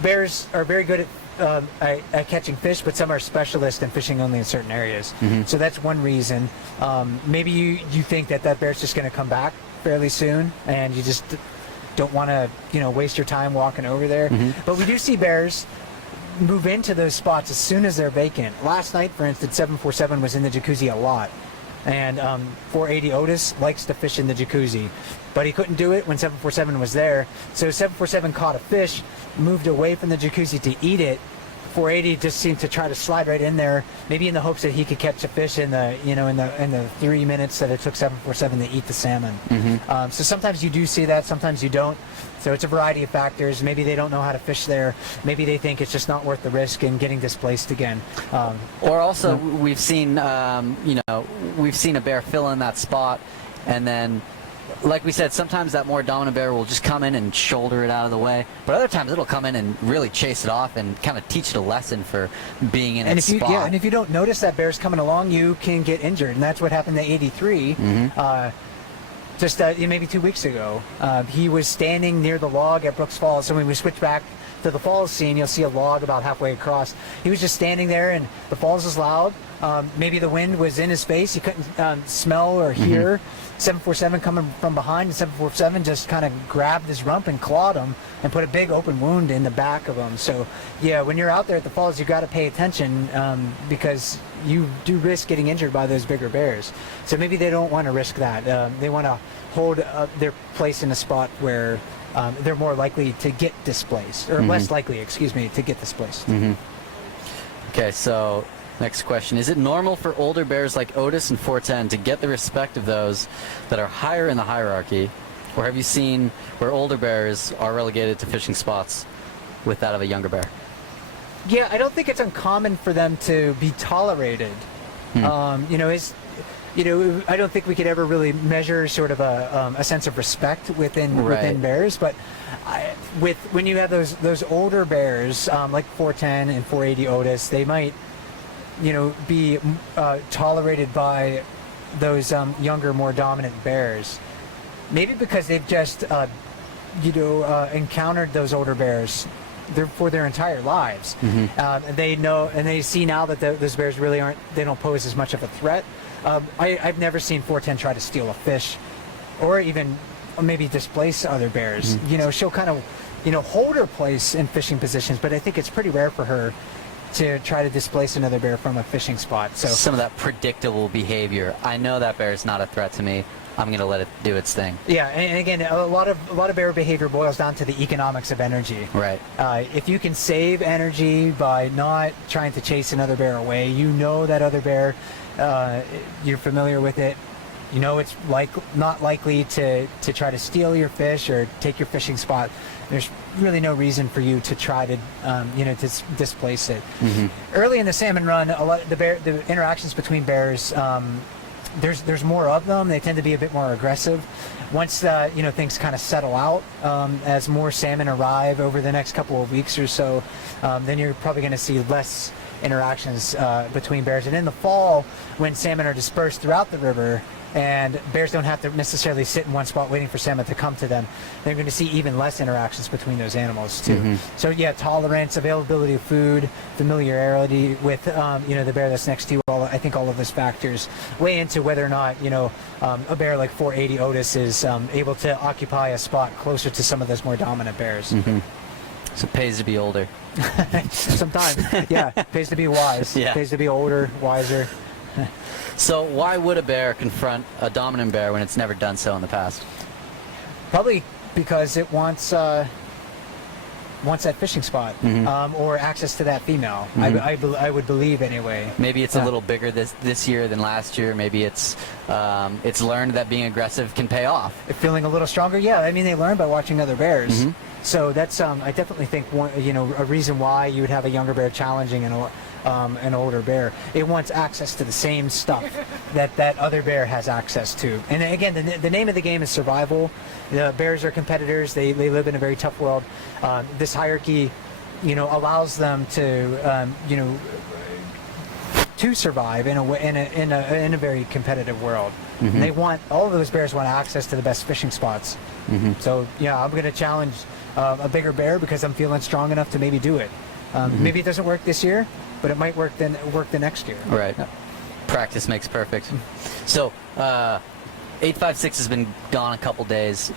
Bears are very good at catching fish, but some are specialists in fishing only in certain areas. So that's one reason. Maybe you think that bear's just going to come back fairly soon, and you just don't want to waste your time walking over there. But we do see bears move into those spots as soon as they're vacant. Last night, for instance, 747 was in the jacuzzi a lot. And 480 Otis likes to fish in the jacuzzi, but he couldn't do it when 747 was there. So 747 caught a fish, moved away from the jacuzzi to eat it. 480 just seemed to try to slide right in there, maybe in the hopes that he could catch a fish in the 3 minutes that it took 747 to eat the salmon. So sometimes you do see that, sometimes you don't. So it's a variety of factors. Maybe they don't know how to fish there. Maybe they think it's just not worth the risk in getting displaced again. Or also, we've seen we've seen a bear fill in that spot, and then, like we said, sometimes that more dominant bear will just come in and shoulder it out of the way, but other times it'll come in and really chase it off and kind of teach it a lesson for being in its spot. And if you don't notice that bear's coming along, you can get injured, and that's what happened to 83. Just maybe 2 weeks ago. He was standing near the log at Brooks Falls. So when we switch back to the falls scene, you'll see a log about halfway across. He was just standing there, and the falls is loud. Maybe the wind was in his face. He couldn't smell or hear. 747 coming from behind, and 747 just kind of grabbed his rump and clawed him and put a big open wound in the back of him. So, yeah, when you're out there at the falls, you got to pay attention because you do risk getting injured by those bigger bears. So maybe they don't want to risk that. They want to hold their place in a spot where they're more likely to get displaced, or less likely, to get displaced. Okay, so next question. Is it normal for older bears like Otis and 410 to get the respect of those that are higher in the hierarchy, or have you seen where older bears are relegated to fishing spots with that of a younger bear? Yeah, I don't think it's uncommon for them to be tolerated. I don't think we could ever really measure sort of a sense of respect within bears, but when you have those older bears like 410 and 480 Otis, they might be tolerated by those younger, more dominant bears. Maybe because they've just encountered those older bears for their entire lives. They know and they see now that those bears really don't pose as much of a threat. I've never seen 410 try to steal a fish or even maybe displace other bears. She'll kind of hold her place in fishing positions, but I think it's pretty rare for her to try to displace another bear from a fishing spot. So some of that predictable behavior. I know that bear is not a threat to me. I'm going to let it do its thing. Yeah, and again, a lot of bear behavior boils down to the economics of energy. Right. If you can save energy by not trying to chase another bear away, that other bear, you're familiar with it. It's not likely to try to steal your fish or take your fishing spot. There's really no reason for you to try to displace it. Early in the salmon run, the interactions between bears. There's more of them. They tend to be a bit more aggressive. Once things kind of settle out, as more salmon arrive over the next couple of weeks or so, then you're probably going to see less interactions between bears. And in the fall, when salmon are dispersed throughout the river, and bears don't have to necessarily sit in one spot waiting for salmon to come to them, they're going to see even less interactions between those animals too. So yeah, tolerance, availability of food, familiarity with the bear that's next to you. I think all of those factors weigh into whether or not a bear like 480 Otis is able to occupy a spot closer to some of those more dominant bears. So it pays to be older. Sometimes, yeah, it pays to be wise. Yeah. It pays to be older, wiser. So why would a bear confront a dominant bear when it's never done so in the past? Probably because it wants that fishing spot or access to that female. I would believe anyway. Maybe it's a little bigger this year than last year. Maybe it's learned that being aggressive can pay off. Feeling a little stronger, yeah. I mean, they learn by watching other bears. So that's I definitely think a reason why you would have a younger bear challenging an older bear. It wants access to the same stuff that other bear has access to. And again, the name of the game is survival. The bears are competitors. They live in a very tough world. This hierarchy, allows them to survive in a very competitive world. And all of those bears want access to the best fishing spots. So yeah, I'm going to challenge a bigger bear because I'm feeling strong enough to maybe do it. Maybe it doesn't work this year, but it might work the next year. Right. Practice makes perfect. So 856 has been gone a couple days.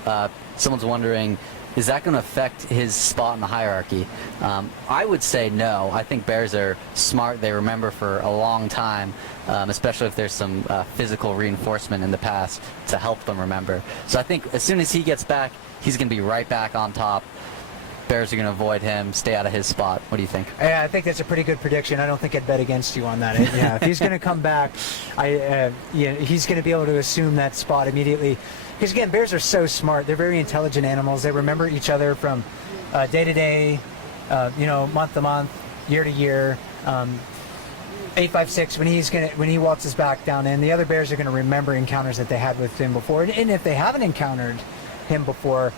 Someone's wondering, is that going to affect his spot in the hierarchy? I would say no. I think bears are smart. They remember for a long time, especially if there's some physical reinforcement in the past to help them remember. So I think as soon as he gets back, he's going to be right back on top. Bears are going to avoid him, stay out of his spot. What do you think? Yeah, I think that's a pretty good prediction. I don't think I'd bet against you on that. Yeah, if he's going to come back, he's going to be able to assume that spot immediately. Because again, bears are so smart. They're very intelligent animals. They remember each other from day to day, month to month, year to year. 856, when he waltzes back down in, the other bears are going to remember encounters that they had with him before. And if they haven't encountered him before,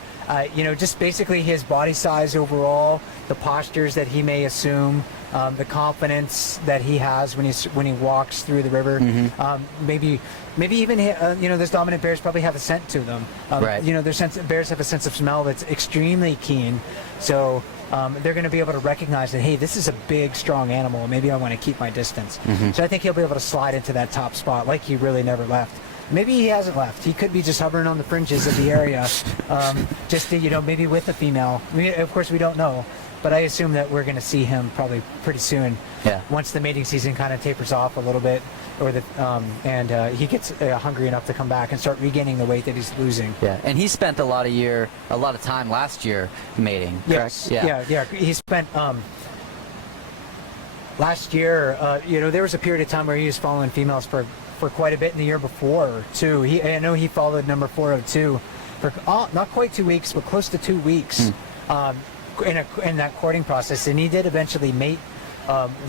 just basically his body size overall, the postures that he may assume, the confidence that he has when he walks through the river. Maybe even those dominant bears probably have a scent to them. Right. Bears have a sense of smell that's extremely keen. So they're going to be able to recognize that, hey, this is a big, strong animal. Maybe I want to keep my distance. So I think he'll be able to slide into that top spot like he really never left. Maybe he hasn't left. He could be just hovering on the fringes of the area, just to, maybe with a female. Of course, we don't know, but I assume that we're going to see him probably pretty soon. Yeah. Once the mating season kind of tapers off a little bit, or he gets hungry enough to come back and start regaining the weight that he's losing. Yeah, and he spent a lot of time last year mating. Yes. Correct? Yeah. He spent. Last year, there was a period of time where he was following females for quite a bit in the year before too. I know he followed number 402 for not quite 2 weeks, but close to 2 weeks in that courting process, and he did eventually mate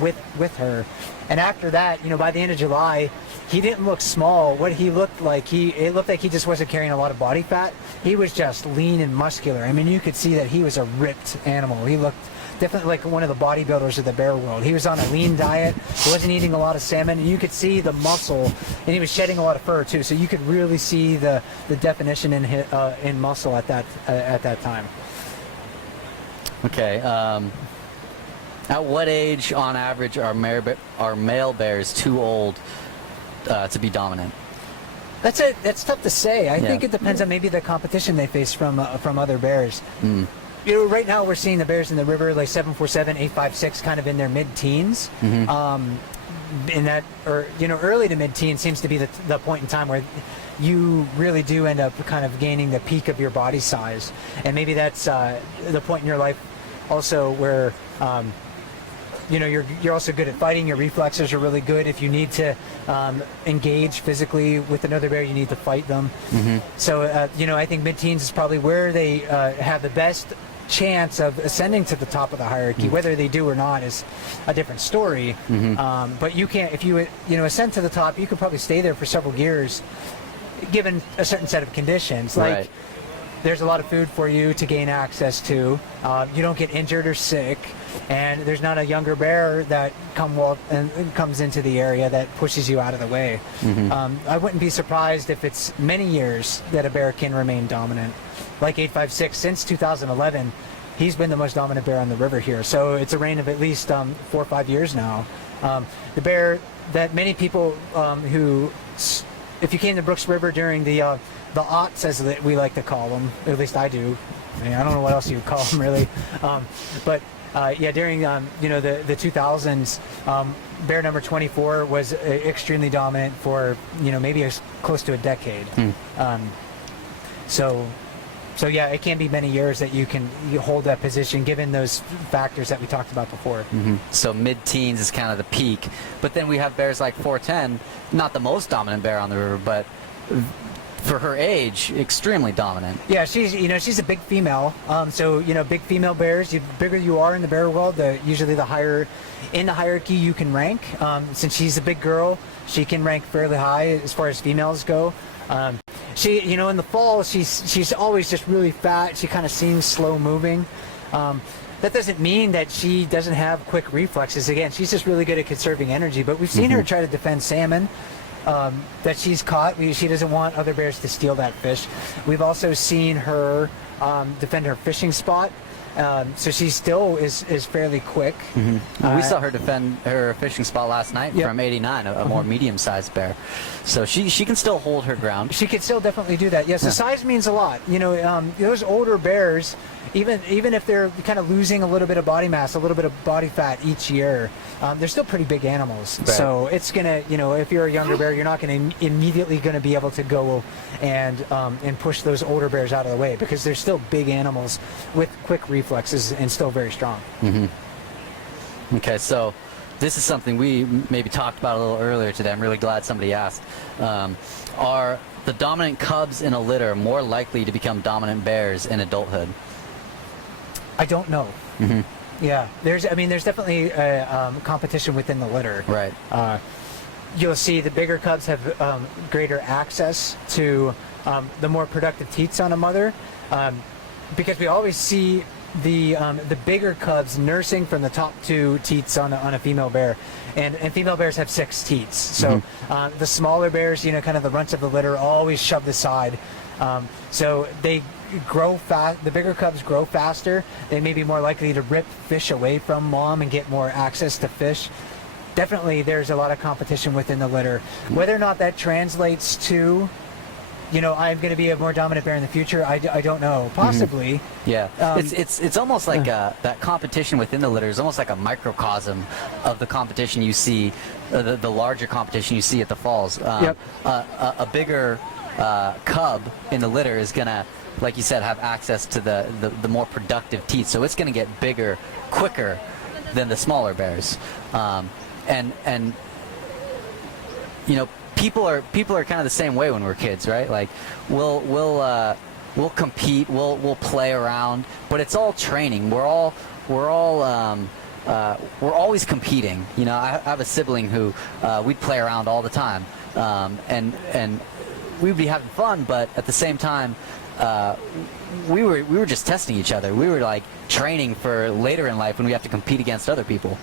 with her. And after that, by the end of July, he didn't look small. What he looked like, it looked like he just wasn't carrying a lot of body fat. He was just lean and muscular. I mean, you could see that he was a ripped animal. He looked definitely like one of the bodybuilders of the bear world. He was on a lean diet. He wasn't eating a lot of salmon. And you could see the muscle, and he was shedding a lot of fur too. So you could really see the definition in muscle at that time. Okay. At what age, on average, are male bears too old to be dominant? That's tough to say. I think it depends on maybe the competition they face from other bears. Right now we're seeing the bears in the river like 747, 856, kind of in their mid-teens. In that, or early to mid-teens seems to be the point in time where you really do end up kind of gaining the peak of your body size, and maybe that's the point in your life also where you're also good at fighting. Your reflexes are really good. If you need to engage physically with another bear, you need to fight them. So I think mid-teens is probably where they have the best chance of ascending to the top of the hierarchy. Whether they do or not is a different story. But you can't, if you ascend to the top, you could probably stay there for several years, given a certain set of conditions. Like there's a lot of food for you to gain access to. You don't get injured or sick, and there's not a younger bear that comes into the area that pushes you out of the way. I wouldn't be surprised if it's many years that a bear can remain dominant. Like 856, since 2011, he's been the most dominant bear on the river here. So it's a reign of at least 4 or 5 years now. The bear that many people if you came to Brooks River during the aughts, as we like to call them, at least I do. I mean, I don't know what else you would call them really. During the 2000s, bear number 24 was extremely dominant for maybe close to a decade. So it can be many years that you hold that position, given those factors that we talked about before. So mid-teens is kind of the peak, but then we have bears like 410, not the most dominant bear on the river, but for her age, extremely dominant. Yeah, she's a big female. Big female bears, the bigger you are in the bear world, usually the higher in the hierarchy you can rank. Since she's a big girl, she can rank fairly high as far as females go. She, in the fall, she's always just really fat. She kind of seems slow moving. That doesn't mean that she doesn't have quick reflexes. Again, she's just really good at conserving energy. But we've seen her try to defend salmon that she's caught. She doesn't want other bears to steal that fish. We've also seen her defend her fishing spot. So she still is fairly quick. We saw her defend her fishing spot last night from 89, a more medium-sized bear. So she can still hold her ground. She can still definitely do that. Yes, the size means a lot. Those older bears, even if they're kind of losing a little bit of body mass, a little bit of body fat each year, they're still pretty big animals. Right. So it's gonna, if you're a younger bear, you're not gonna immediately gonna be able to go and push those older bears out of the way, because they're still big animals with quick reflexes and still very strong. Okay, so this is something we maybe talked about a little earlier today. I'm really glad somebody asked. Are the dominant cubs in a litter more likely to become dominant bears in adulthood? I don't know. Yeah, there's definitely competition within the litter. Right. You'll see the bigger cubs have greater access to the more productive teats on a mother, because we always see the bigger cubs nursing from the top 2 teats on a female bear, and female bears have 6 teats. So the smaller bears, kind of the runts of the litter, always shoved aside. So they grow fast. The bigger cubs grow faster. They may be more likely to rip fish away from mom and get more access to fish. Definitely, there's a lot of competition within the litter. Whether or not that translates to, I'm going to be a more dominant bear in the future, I don't know. Possibly. Yeah. It's almost like that competition within the litter is almost like a microcosm of the competition you see, the larger competition you see at the falls. A bigger cub in the litter is going to, like you said, have access to the more productive teeth. So it's going to get bigger quicker than the smaller bears. And people are kind of the same way when we're kids, right? Like we'll compete, we'll play around, but it's all training. We're all we're always competing. You know, I have a sibling who we'd play around all the time, and we'd be having fun, but at the same time, we were just testing each other. We were like training for later in life when we have to compete against other people.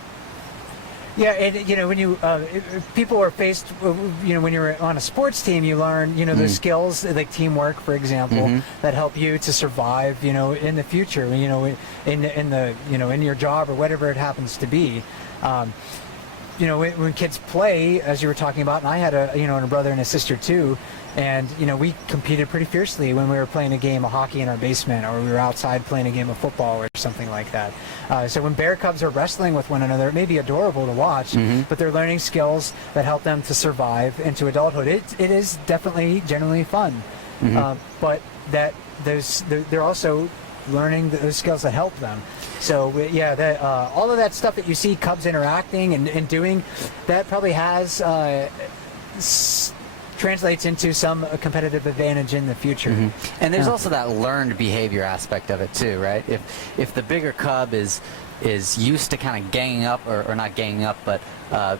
Yeah, and you know, when you people are faced, you know, when you're on a sports team, you learn, you know, those skills like teamwork, for example, that help you to survive, you know, in the future, you know, in the, you know, in your job or whatever it happens to be. You know, when kids play, as you were talking about, and I had a, you know, a brother and a sister too, and you know, we competed pretty fiercely when we were playing a game of hockey in our basement, or we were outside playing a game of football or something like that. So when bear cubs are wrestling with one another, it may be adorable to watch, but they're learning skills that help them to survive into adulthood. It is definitely generally fun, but that they're also learning those skills that help them. So yeah, all of that stuff that you see cubs interacting and doing, that probably has translates into some competitive advantage in the future. And there's also that learned behavior aspect of it too, right? If the bigger cub is used to kind of ganging up, or not ganging up, but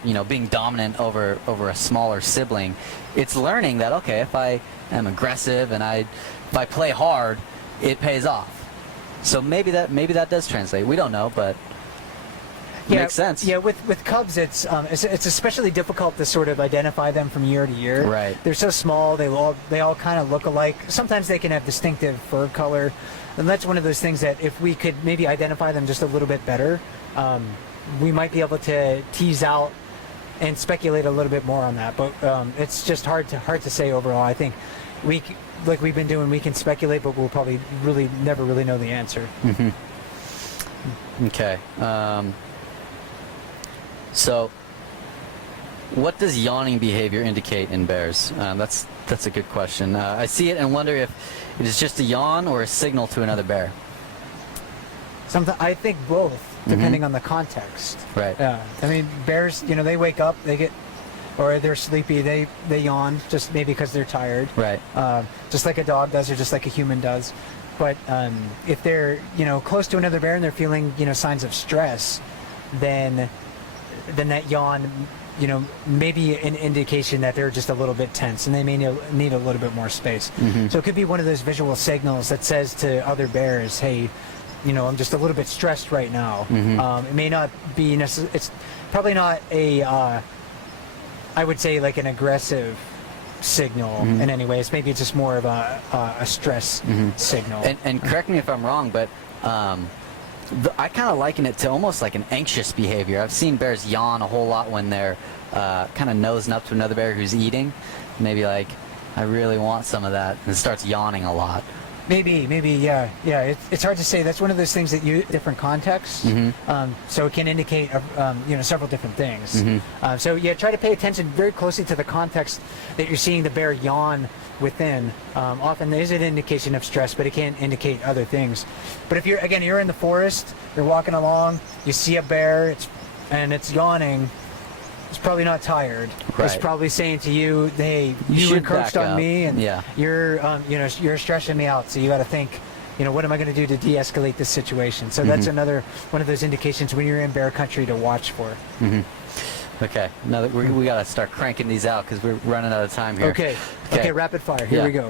you know, being dominant over a smaller sibling, it's learning that, okay, if I am aggressive and if I play hard, it pays off. So maybe that does translate. We don't know, but it makes sense. Yeah, with cubs, it's especially difficult to sort of identify them from year to year. Right. They're so small. They all kind of look alike. Sometimes they can have distinctive fur color, and that's one of those things that if we could maybe identify them just a little bit better, we might be able to tease out and speculate a little bit more on that. But it's just hard to say overall. I think like we've been doing, we can speculate, but we'll probably never really know the answer. Okay. So, what does yawning behavior indicate in bears? That's a good question. I see it and wonder if it is just a yawn or a signal to another bear. I think both, depending on the context. Right. Yeah. I mean, bears, you know, they wake up, or they're sleepy, they yawn, just maybe because they're tired. Right. Just like a dog does, or just like a human does. But if they're, you know, close to another bear and they're feeling, you know, signs of stress, then that yawn, you know, may be an indication that they're just a little bit tense and they may need a little bit more space. So it could be one of those visual signals that says to other bears, hey, you know, I'm just a little bit stressed right now. It may not be it's probably not a I would say like an aggressive signal in any ways. Maybe it's just more of a stress signal. And correct me if I'm wrong, but I kind of liken it to almost like an anxious behavior. I've seen bears yawn a whole lot when they're kind of nosing up to another bear who's eating. Maybe like, I really want some of that, and starts yawning a lot. Maybe, yeah. It's hard to say. That's one of those things that different contexts. So it can indicate, you know, several different things. So yeah, try to pay attention very closely to the context that you're seeing the bear yawn within. Often there is an indication of stress, but it can indicate other things. But if you're in the forest, you're walking along, you see a bear, it's yawning. It's probably not tired. Right. It's probably saying to you, "Hey, you should encroached back on up. me, and Yeah. you're, you know, you're stressing me out. So you got to think, you know, what am I going to do to de-escalate this situation?" So that's another one of those indications when you're in bear country to watch for. Okay. Now that we got to start cranking these out because we're running out of time here. Okay. Rapid fire. Here we go.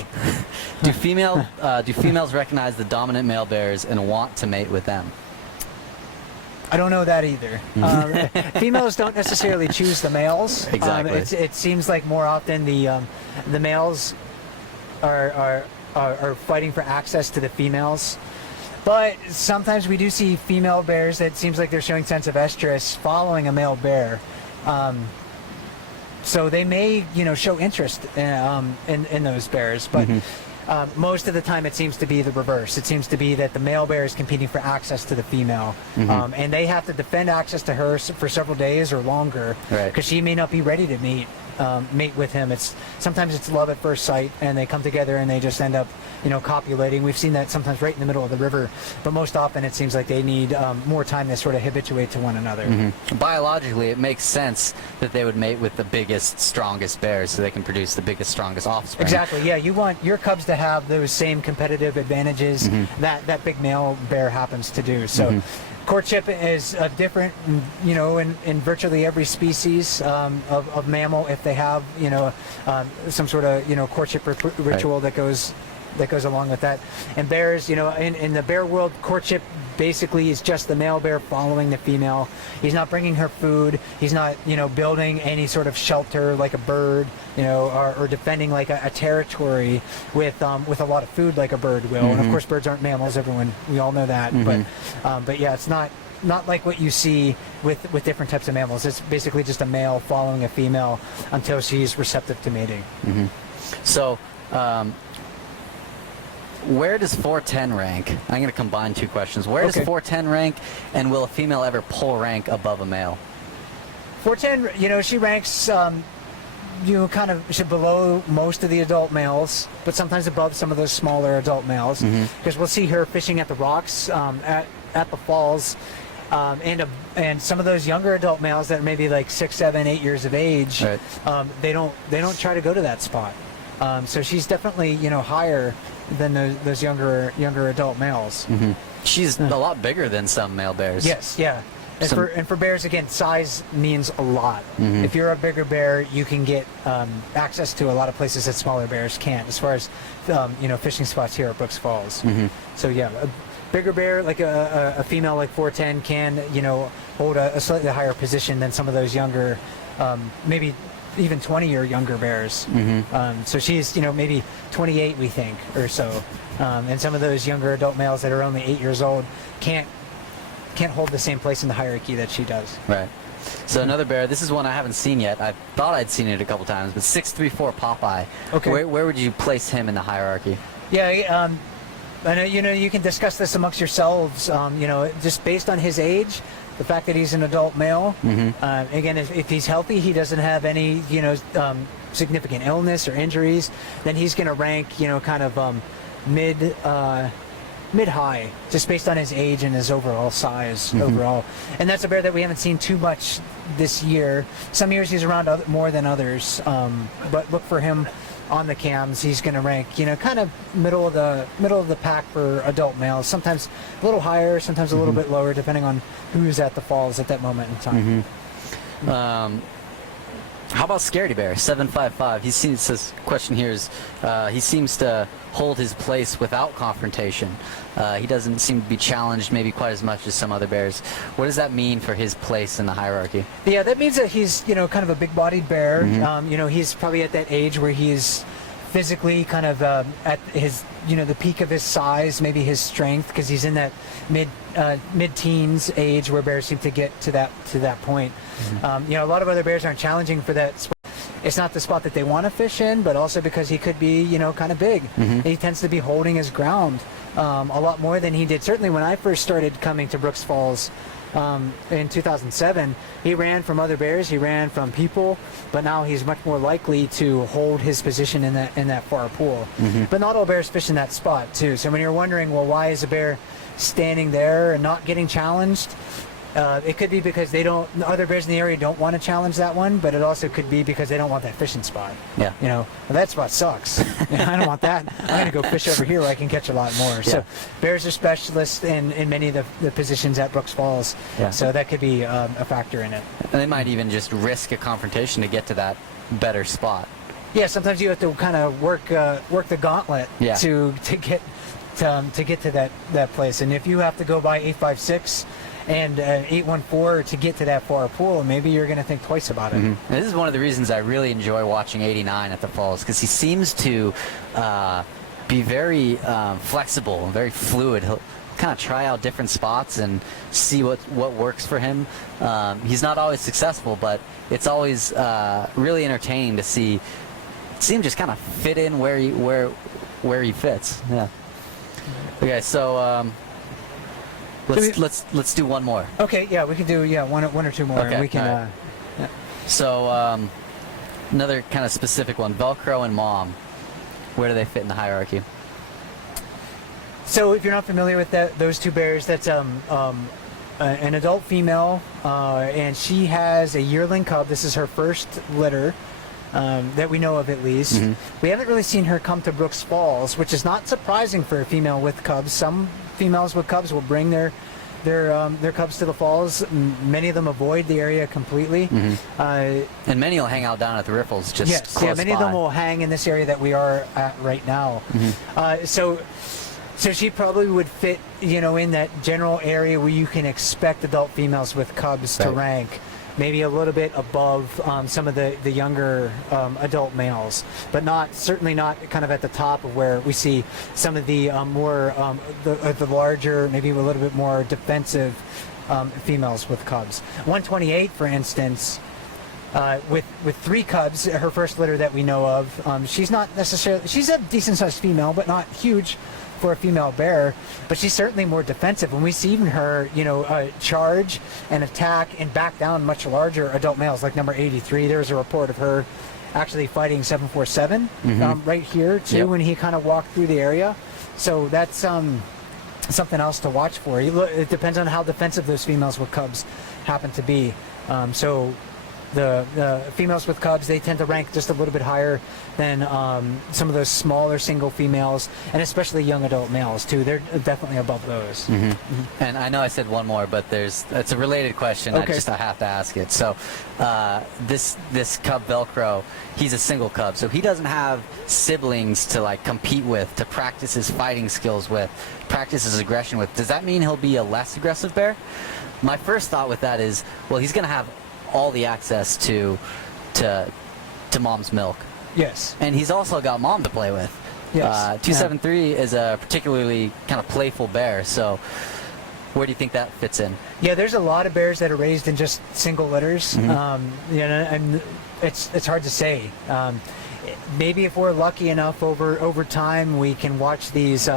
Do females recognize the dominant male bears and want to mate with them? I don't know that either. Females don't necessarily choose the males. Exactly. It seems like more often the males are fighting for access to the females. But sometimes we do see female bears that seems like they're showing sense of estrus following a male bear. So they may, you know, show interest in those bears, but most of the time it seems to be the reverse. It seems to be that the male bear is competing for access to the female, and they have to defend access to her for several days or longer, because she may not be ready to mate with him. Sometimes it's love at first sight, and they come together and they just end up copulating. We've seen that sometimes right in the middle of the river, but most often it seems like they need more time to sort of habituate to one another. Biologically, it makes sense that they would mate with the biggest, strongest bears so they can produce the biggest, strongest offspring. Exactly. Yeah, you want your cubs to have those same competitive advantages that big male bear happens to do. So. Courtship is different, in virtually every species of mammal. If they have, some sort of, courtship ritual that goes along with that. And bears, in the bear world, courtship basically is just the male bear following the female. He's not bringing her food. He's not, building any sort of shelter like a bird, or defending like a territory with a lot of food like a bird will. And of course, birds aren't mammals. We all know that. But yeah, it's not like what you see with different types of mammals. It's basically just a male following a female until she's receptive to mating. So. Where does 410 rank? I'm going to combine two questions. Where does 410 rank, and will a female ever pull rank above a male? 410, she ranks, kind of below most of the adult males, but sometimes above some of those smaller adult males. Because we'll see her fishing at the rocks at the falls, and some of those younger adult males that are maybe like 6, 7, 8 years of age, they don't try to go to that spot. So she's definitely higher than those younger adult males. She's a lot bigger than some male bears. Yes, yeah. And for bears, again, size means a lot. If you're a bigger bear, you can get access to a lot of places that smaller bears can't, as far as fishing spots here at Brooks Falls. So yeah, a bigger bear like a female like 410 can hold a slightly higher position than some of those younger, maybe even 20 or younger bears. So she's maybe 28, we think, or so. And some of those younger adult males that are only 8 years old can't hold the same place in the hierarchy that she does. Right. So another bear, this is one I haven't seen yet. I thought I'd seen it a couple times, but 634 Popeye. Okay. Where would you place him in the hierarchy? Yeah, I know you can discuss this amongst yourselves. Just based on his age, the fact that he's an adult male. Again, if he's healthy, he doesn't have any significant illness or injuries, then he's going to rank kind of mid-high, just based on his age and his overall size overall. And that's a bear that we haven't seen too much this year. Some years he's around more than others, but look for him on the cams. He's going to rank kind of middle of the pack for adult males, sometimes a little higher, sometimes a little bit lower, depending on who's at the falls at that moment in time. How about Scaredy Bear 755? This question here is he seems to hold his place without confrontation. He doesn't seem to be challenged maybe quite as much as some other bears. What does that mean for his place in the hierarchy? Yeah, that means that he's kind of a big-bodied bear. He's probably at that age where he's physically kind of at his the peak of his size, maybe his strength, because he's in that mid-teens age where bears seem to get to that point. A lot of other bears aren't challenging for that spot. It's not the spot that they want to fish in, but also because he could be kind of big. He tends to be holding his ground a lot more than he did. Certainly when I first started coming to Brooks Falls in 2007, he ran from other bears, he ran from people, but now he's much more likely to hold his position in that far pool. But not all bears fish in that spot too. So when you're wondering, well, why is a bear standing there and not getting challenged? It could be because other bears in the area don't want to challenge that one, but it also could be because they don't want that fishing spot. Yeah. Well, that spot sucks. I don't want that. I'm going to go fish over here where I can catch a lot more. Yeah. So bears are specialists in many of the positions at Brooks Falls. Yeah. So that could be a factor in it. And they might even just risk a confrontation to get to that better spot. Yeah, sometimes you have to kind of work the gauntlet to get to that place. And if you have to go by 856 and 814 to get to that far pool, maybe you're going to think twice about it. This is one of the reasons I really enjoy watching 89 at the falls, because he seems to be very flexible, very fluid. He'll kind of try out different spots and see what works for him. He's not always successful, but it's always really entertaining to see him just kind of fit in where he fits. Yeah. Okay, so let's do one more. Okay, yeah, we can do one or two more. Okay, and we can. Right. So another kind of specific one: Velcro and Mom. Where do they fit in the hierarchy? So if you're not familiar with those two bears, that's an adult female, and she has a yearling cub. This is her first litter that we know of, at least. We haven't really seen her come to Brooks Falls, which is not surprising for a female with cubs. Some females with cubs will bring their cubs to the falls. Many of them avoid the area completely. And many will hang out down at the riffles just Yes, close yeah, many of by. them will hang in this area that we are at right now. So she probably would fit, in that general area where you can expect adult females with cubs to rank, maybe a little bit above some of the younger adult males, but certainly not kind of at the top of where we see some of the more the larger, maybe a little bit more defensive females with cubs. 128, for instance. With 3 cubs, her first litter that we know of, she's a decent sized female, but not huge for a female bear, but she's certainly more defensive. And we see even her, charge and attack and back down much larger adult males, like number 83. There's a report of her actually fighting 747 right here too, when he kind of walked through the area. So that's something else to watch for. It depends on how defensive those females with cubs happen to be. So the females with cubs, they tend to rank just a little bit higher than some of those smaller single females, and especially young adult males too. They're definitely above those. And I know I said one more, but it's a related question. Okay. I have to ask it. So this cub Velcro, he's a single cub, so he doesn't have siblings to like compete with, to practice his fighting skills with, practice his aggression with. Does that mean he'll be a less aggressive bear? My first thought with that is, well, he's going to have all the access to mom's milk. Yes. And he's also got mom to play with. Yes. 273 is a particularly kind of playful bear, so where do you think that fits in? Yeah, there's a lot of bears that are raised in just single litters. And it's hard to say. Maybe if we're lucky enough over time, we can watch these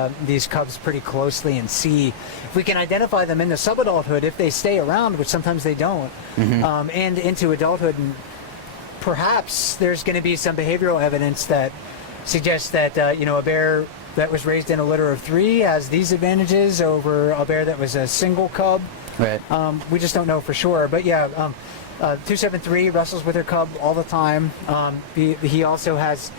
cubs pretty closely and see if we can identify them in the subadulthood, if they stay around, which sometimes they don't, and into adulthood. And perhaps there's going to be some behavioral evidence that suggests that a bear that was raised in a litter of 3 has these advantages over a bear that was a single cub. Right. We just don't know for sure. But yeah, 273 wrestles with her cub all the time. He also has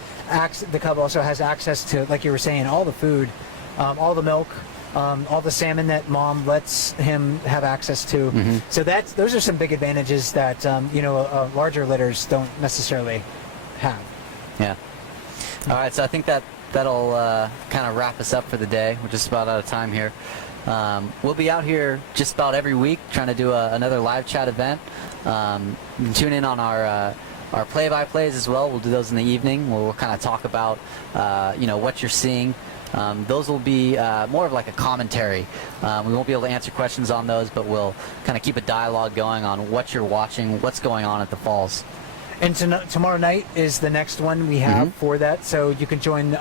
the cub also has access to, like you were saying, all the food, all the milk, all the salmon that mom lets him have access to. So those are some big advantages that larger litters don't necessarily have. Yeah. All right, so I think that'll kind of wrap us up for the day. We're just about out of time here. We'll be out here just about every week trying to do another live chat event. You can tune in on our play-by-plays as well. We'll do those in the evening. We'll kind of talk about what you're seeing. Those will be more of like a commentary. We won't be able to answer questions on those, but we'll kind of keep a dialogue going on what you're watching, what's going on at the falls. And tomorrow night is the next one we have for that, so you can join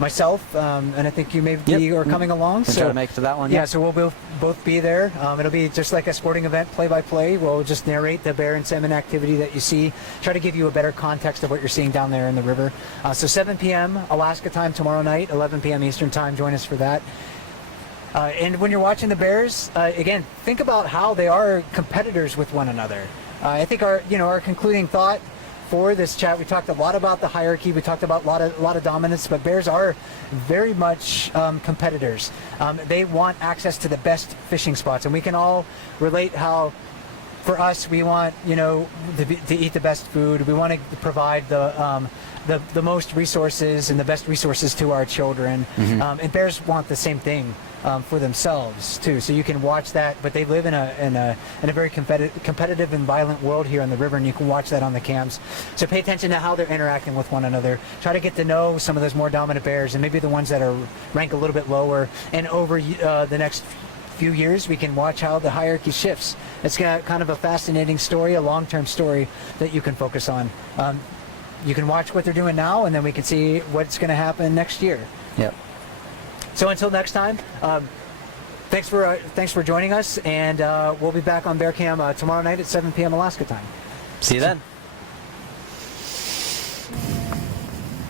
myself, and I think you maybe are coming along. We'll try to make it to that one. Yeah, so we'll both be there. It'll be just like a sporting event, play-by-play. We'll just narrate the bear and salmon activity that you see, try to give you a better context of what you're seeing down there in the river. So 7 p.m. Alaska time tomorrow night, 11 p.m. Eastern time. Join us for that. And when you're watching the bears, again, think about how they are competitors with one another. I think our concluding thought for this chat, we talked a lot about the hierarchy, we talked about a lot of dominance, but bears are very much competitors. They want access to the best fishing spots, and we can all relate how for us we want to eat the best food. We want to provide the most resources and the best resources to our children, and bears want the same thing for themselves too. So you can watch that, but they live in a very competitive and violent world here on the river, and you can watch that on the cams. So pay attention to how they're interacting with one another. Try to get to know some of those more dominant bears, and maybe the ones that are rank a little bit lower. And over the next few years, we can watch how the hierarchy shifts. It's kind of a fascinating story, a long-term story that you can focus on. You can watch what they're doing now, and then we can see what's going to happen next year. Yep. So until next time, thanks for joining us, and we'll be back on Bear Cam tomorrow night at 7 p.m. Alaska time. See you then.